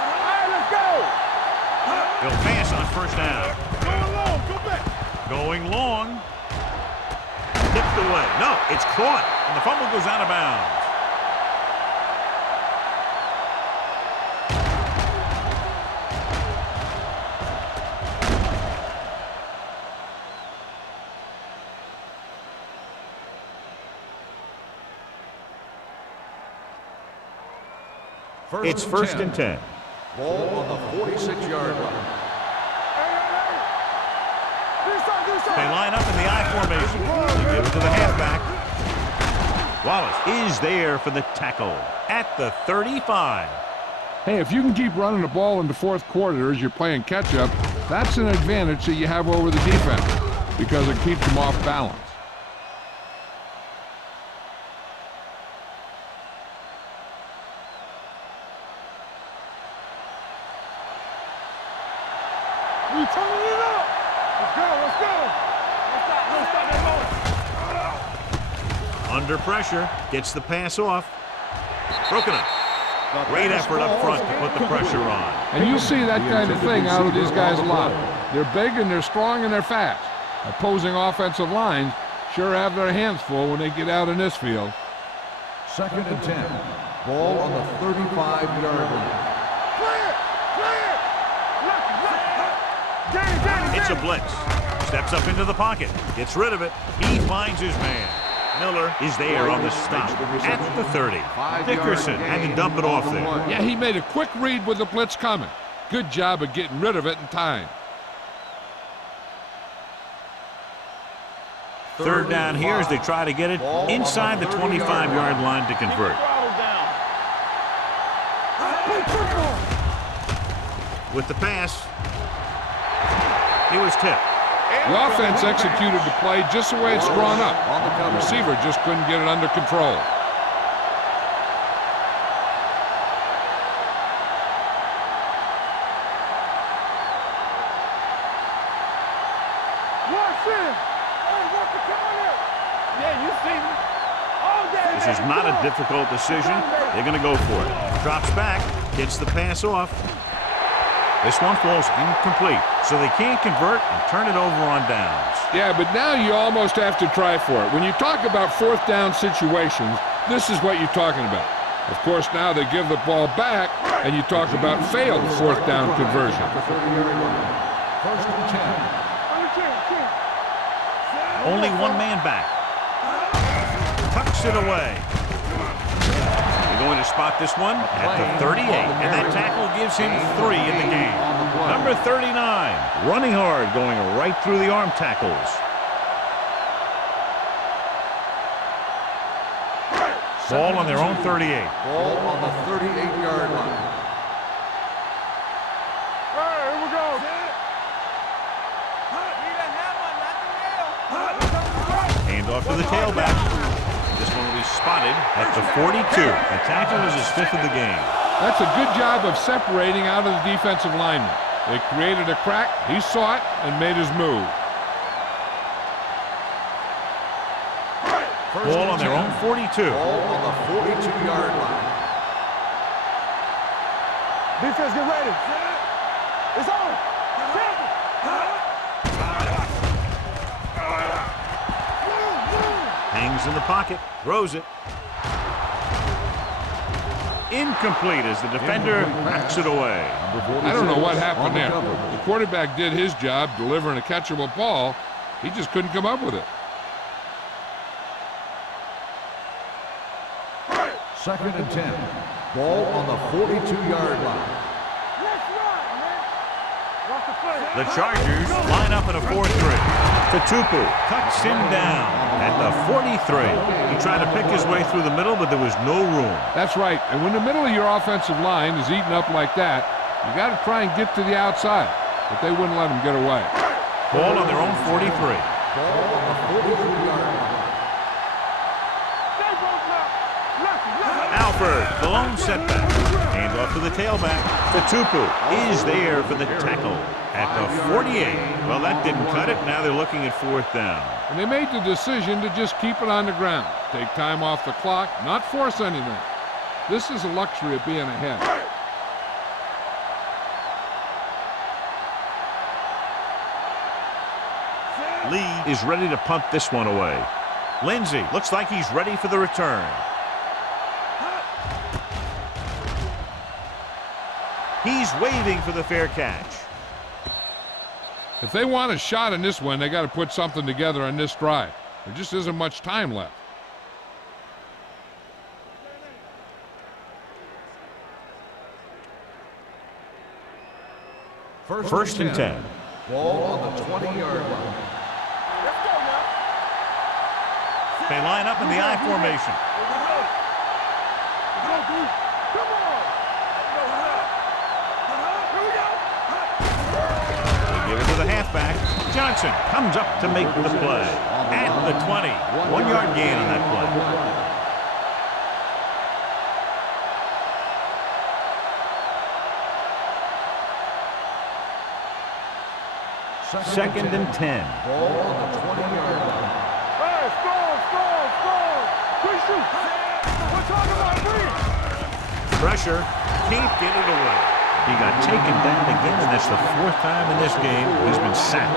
All right, let's go. They'll pass on first down. Going long. Go back. Going long. Tipped away. No, it's caught. And the fumble goes out of bounds. It's 1st and 10. Ball on the 46-yard line. They line up in the I formation. They give it to the halfback. Wallace is there for the tackle at the 35. Hey, if you can keep running the ball in the 4th quarter as you're playing catch-up, that's an advantage that you have over the defense because it keeps them off balance. We turning it up. Let's go. Let's go. Let's stop that ball. Under pressure, gets the pass off. Broken up. Great effort up front to put the pressure on. And you see that kind of thing out of these guys a lot. They're big and they're strong and they're fast. Opposing offensive lines sure have their hands full when they get out in this field. 2nd and 10. Ball on the 35-yard line. It's a blitz. Steps up into the pocket. Gets rid of it. He finds his man. Miller is there on the stop at the 30. Dickerson had to dump it off there. Yeah, he made a quick read with the blitz coming. Good job of getting rid of it in time. 3rd down here as they try to get it inside the 25-yard line to convert. With the pass, he was tipped. The offense executed the play just the way it's drawn up. The receiver just couldn't get it under control. This is not a difficult decision. They're going to go for it. Drops back, gets the pass off. This one falls incomplete, so they can't convert and turn it over on downs. Yeah, but now you almost have to try for it. When you talk about 4th down situations, this is what you're talking about. Of course, now they give the ball back, and you talk about failed 4th down conversion. 1st and 10. Only one man back. Tucks it away. Going to spot this one at the 38, and that tackle gives him 3 in the game. Number 39, running hard, going right through the arm tackles. Ball on their own 38. Ball on the 38-yard line. All right, here we go. Hand off to the tailback. This one will be spotted at the 42. The tackle is his 5th of the game. That's a good job of separating out of the defensive lineman. They created a crack, he saw it, and made his move. Ball on their own 42. Ball on the 42-yard line. Defense, get ready. It's on. Hangs in the pocket, throws it. Incomplete as the defender knocks it away. I don't know what happened there. The quarterback did his job delivering a catchable ball. He just couldn't come up with it. 2nd and 10. Ball on the 42-yard line. The Chargers line up in a 4-3. Tatupu cuts him down at the 43. He tried to pick his way through the middle, but there was no room. That's right. And when the middle of your offensive line is eaten up like that, you got to try and get to the outside. But they wouldn't let him get away. Ball on their own 43. Ball on the 43-yard line. Alford, the lone setback. Hand off to the tailback. Tatupu is there for the tackle at the 48. Well, that didn't cut it. Now they're looking at 4th down. And they made the decision to just keep it on the ground. Take time off the clock, not force anything. This is a luxury of being ahead. Lee is ready to punt this one away. Lindsey looks like he's ready for the return. He's waving for the fair catch. If they want a shot in this one, they got to put something together on this drive. There just isn't much time left. First and 10. Ball on the 20-yard line. They line up in the I formation. They give it to the halfback. Johnson comes up to make the play. At the 20. 1-yard gain on that play. Second and 10. Ball on the 20-yard line. Hey, score! Pressure. Can't get it away. He got taken down again, and that's the 4th time in this game he's been sacked.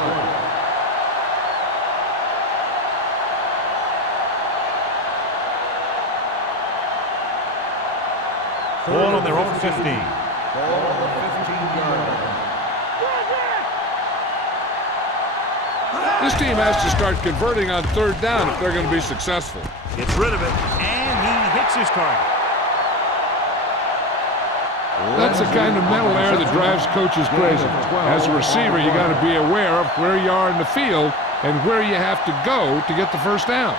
Ball on their own 15. Ball on the 15-yard line. This team has to start converting on 3rd down if they're going to be successful. Gets rid of it, and he hits his target. That's the kind of mental error that drives coaches crazy. As a receiver, you got to be aware of where you are in the field and where you have to go to get the first down.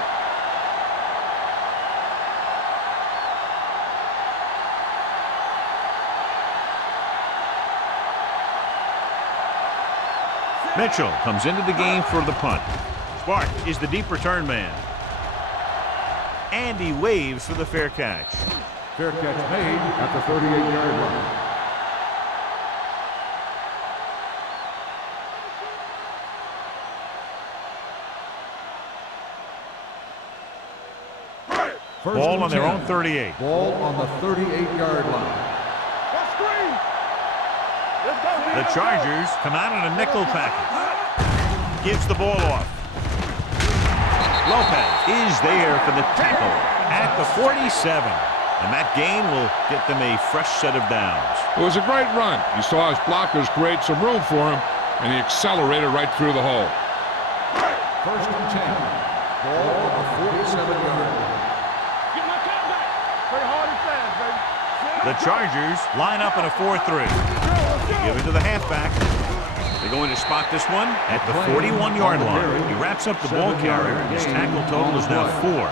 Mitchell comes into the game for the punt. Spark is the deep return man. And he waves for the fair catch. Fair catch made at the 38-yard line. Ball on their own 38. Ball on the 38-yard line. The Chargers come out in a nickel package. Gives the ball off. Lopez is there for the tackle at the 47. And that gain will get them a fresh set of downs. It was a great run. He saw his blockers create some room for him, and he accelerated right through the hole. 1st and 10. Ball on the 47-yard line. Get my cat back. Play hard and fast, baby. The Chargers line up in a 4-3. They give it to the halfback. They're going to spot this one at the 41-yard line. He wraps up the ball carrier. His tackle total is now 4.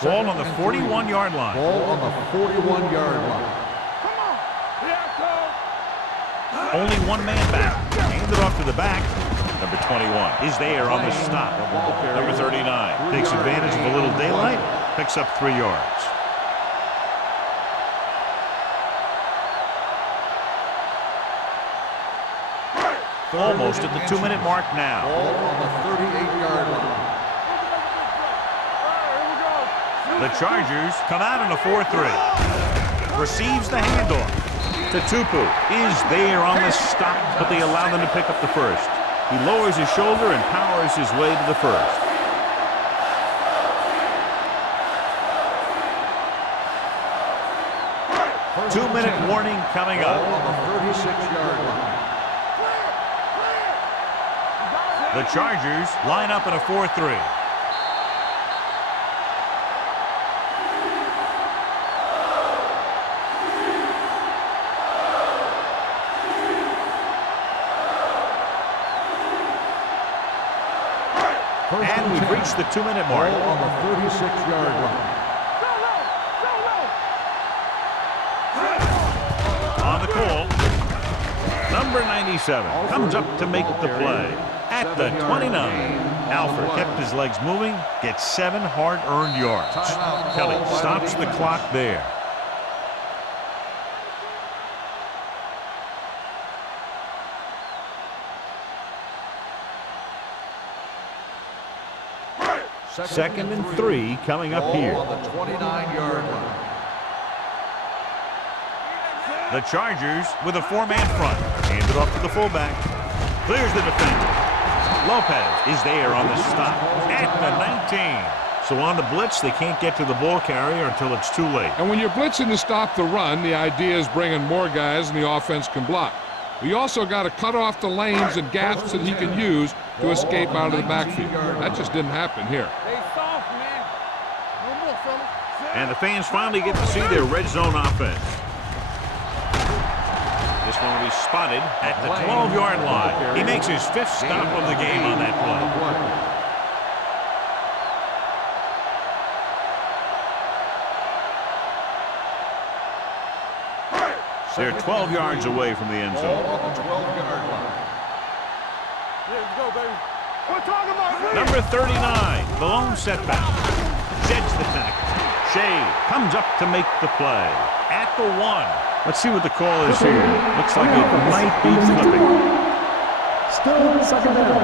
Ball on the 41-yard line. Ball on the 41-yard line. Come on. Yeah, Only one man back. Hand it off to the back. Number 21 is there on the stop. Number 39 takes advantage of a little daylight. Picks up 3 yards. Almost at the 2-minute mark now. Ball on the 38-yard line. The Chargers come out in a 4-3. Receives the handoff. Tutupu is there on the stop, but they allow them to pick up the first. He lowers his shoulder and powers his way to the first. Two-minute warning coming Ball up. on the 36-yard line. The Chargers line up in a 4-3. And we've reached the 2-minute mark. Ball on the 36-yard line. On the call, number 97 comes up to make the play. At the 29, Alford kept his legs moving, gets 7 hard-earned yards. Kelly stops the clock there. Second and 3 coming up here. Ball on the 29-yard line. The Chargers with a 4-man front. Hands it off to the fullback. Clears the defender. Lopez is there on the stop at the 19. So on the blitz, they can't get to the ball carrier until it's too late. And when you're blitzing to stop the run, the idea is bringing more guys and the offense can block. We also got to cut off the lanes and gaps that he can use to escape out of the backfield. That just didn't happen here. Stay soft, man. No more, fella. And the fans finally get to see their red zone offense. This one will be spotted at the 12-yard line. He makes his 5th stop of the game on that play. They're 12 yards away from the end zone. Ball on the 12-yard line. Let's go, baby. We're talking about Number 39, the lone setback. Sheds the tackle. Shea comes up to make the play. At the 1. Let's see what the call is here. Looks like it might be flipping. Still 2nd down.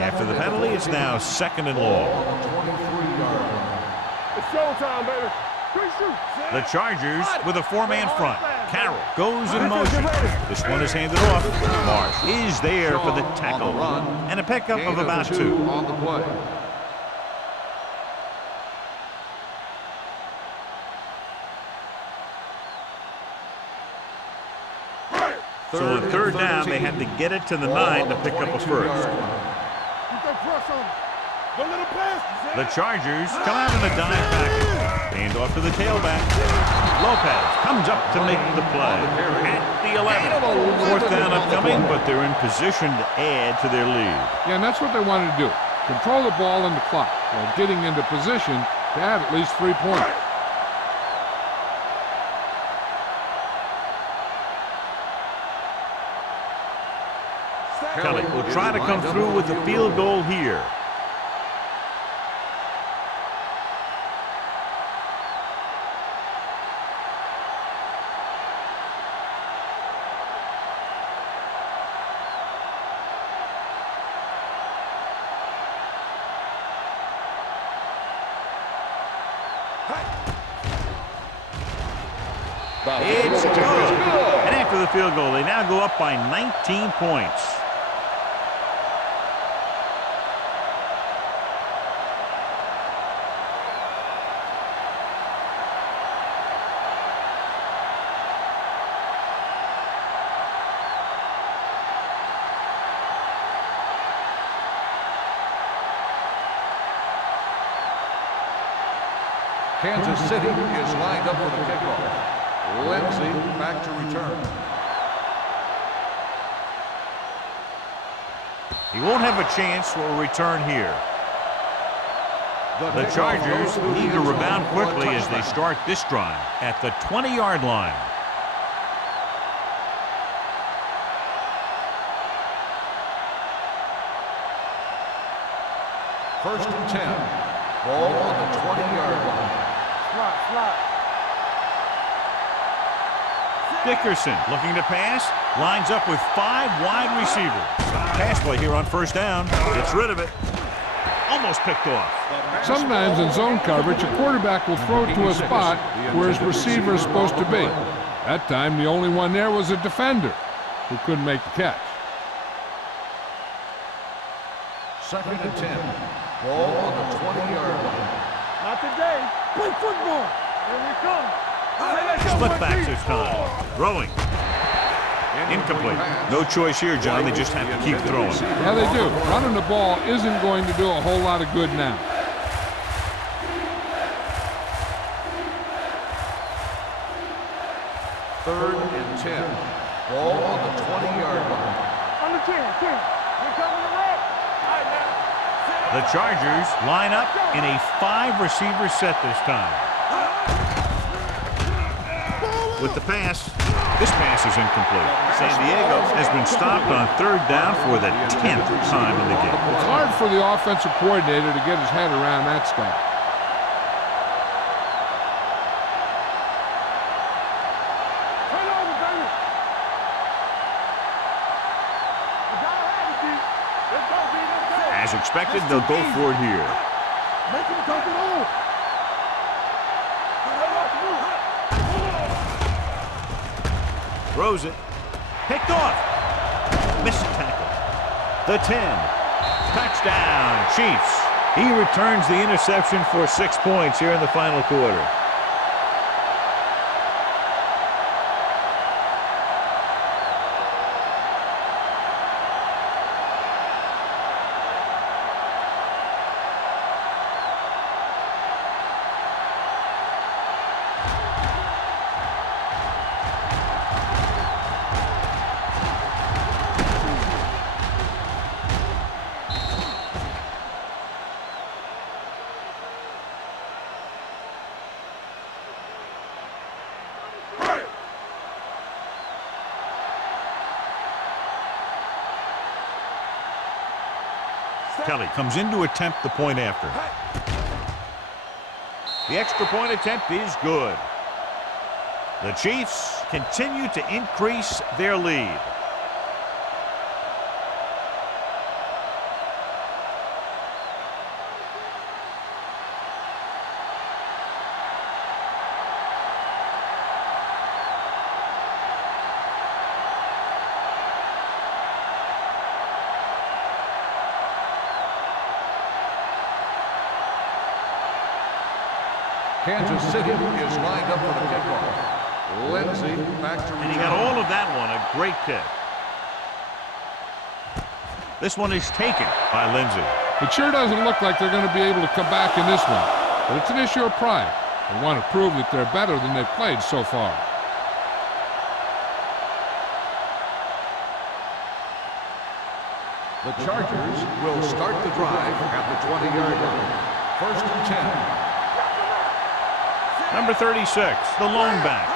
After the penalty, it's now 2nd and long. It's showtime, baby. Good shoot. The Chargers with a 4-man front. Carroll goes in motion. This one is handed off. Marsh is there for the tackle. And a pickup of about 2. On the play. So on 3rd down, they had to get it to the 9 to pick up a first. The Chargers come out in a dime package. Hand off to the tailback. Lopez comes up to make the play. At the 11. 4th down upcoming, but they're in position to add to their lead. Yeah, and that's what they wanted to do. Control the ball and the clock while getting into position to have at least 3 points. Kelly will try to come through with a field goal here. It's good. And after the field goal, they now go up by 19 points. Kansas City is lined up for the kickoff. Lindsay back to return. He won't have a chance for a return here. The Chargers need to rebound quickly as they start this drive at the 20-yard line. First and 10. Ball on the 20-yard line. Slot. Dickerson looking to pass, lines up with 5 wide receivers. Pass play here on 1st down. Gets rid of it. Almost picked off. Sometimes in zone coverage, a quarterback will throw to a spot where his receiver is supposed to be. That time, the only one there was a defender who couldn't make the catch. 2nd and 10. Ball on the 20-yard line. Not today. Play football. Here we come. Split backs this time. Throwing. Incomplete. No choice here, John. They just have to keep throwing. Yeah, they do. Running the ball isn't going to do a whole lot of good now. Third and 10. Ball on the 20-yard line. On the 10. We're coming to red. All right, now. The Chargers line up in a 5-receiver set this time. With the pass, this pass is incomplete. San Diego has been stopped on 3rd down for the 10th time in the game. It's hard for the offensive coordinator to get his head around that stuff. Turn over, baby. You gotta have it, D. Let's go, D. Let's go. As expected, they'll go for it here. Make him dump it on. Throws it. Picked off. Missed tackle. The 10. Touchdown, Chiefs. He returns the interception for 6 points here in the final quarter. Kelly comes in to attempt the point after. The extra point attempt is good. The Chiefs continue to increase their lead. Kansas City is lined up for the kickoff. Lindsay back to And he got all of that one. A great kick. This one is taken by Lindsay. It sure doesn't look like they're going to be able to come back in this one, but it's an issue of pride. They want to prove that they're better than they've played so far. The Chargers will start the drive at the 20-yard line. First and 10. Number 36, the lone back.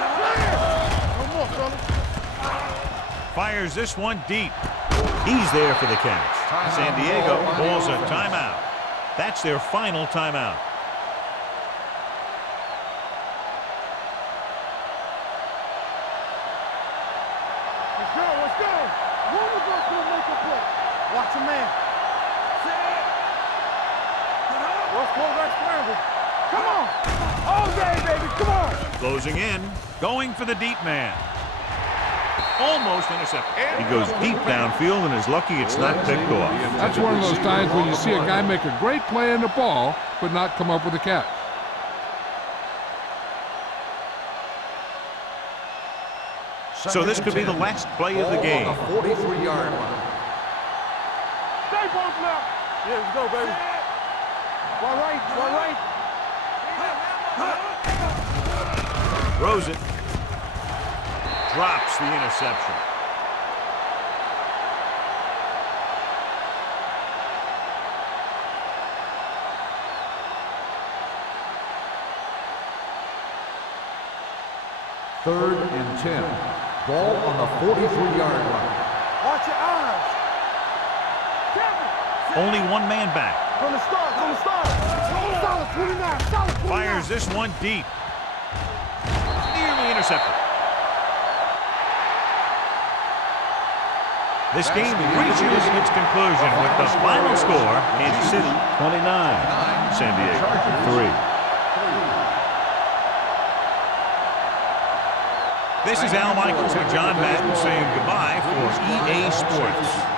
Fires this one deep. He's there for the catch. San Diego calls a timeout. That's their final timeout. Let's go, let's go. One of us will make a play. Watch a man. Let's pull that scramble. Come on. All day, baby. Come on. Closing in, going for the deep man. Almost intercepted. He goes deep downfield and is lucky it's not picked off. That's one of those times when you see a guy make a great play in the ball, but not come up with a catch. So this could be the last play of the game. On the 43-yard line. Stay both now. Yeah, let's go, baby. All right, all right. Throws it. Drops the interception. Third and 10. Ball on the 43-yard line. Watch your eyes. Only one man back. From the start, from the start. Solid 29, solid 29. Fires this one deep. Nearly intercepted. This game reaches its conclusion with the final score, Kansas City 29, San Diego 3. This is Al Michaels with John Madden saying goodbye for EA Sports.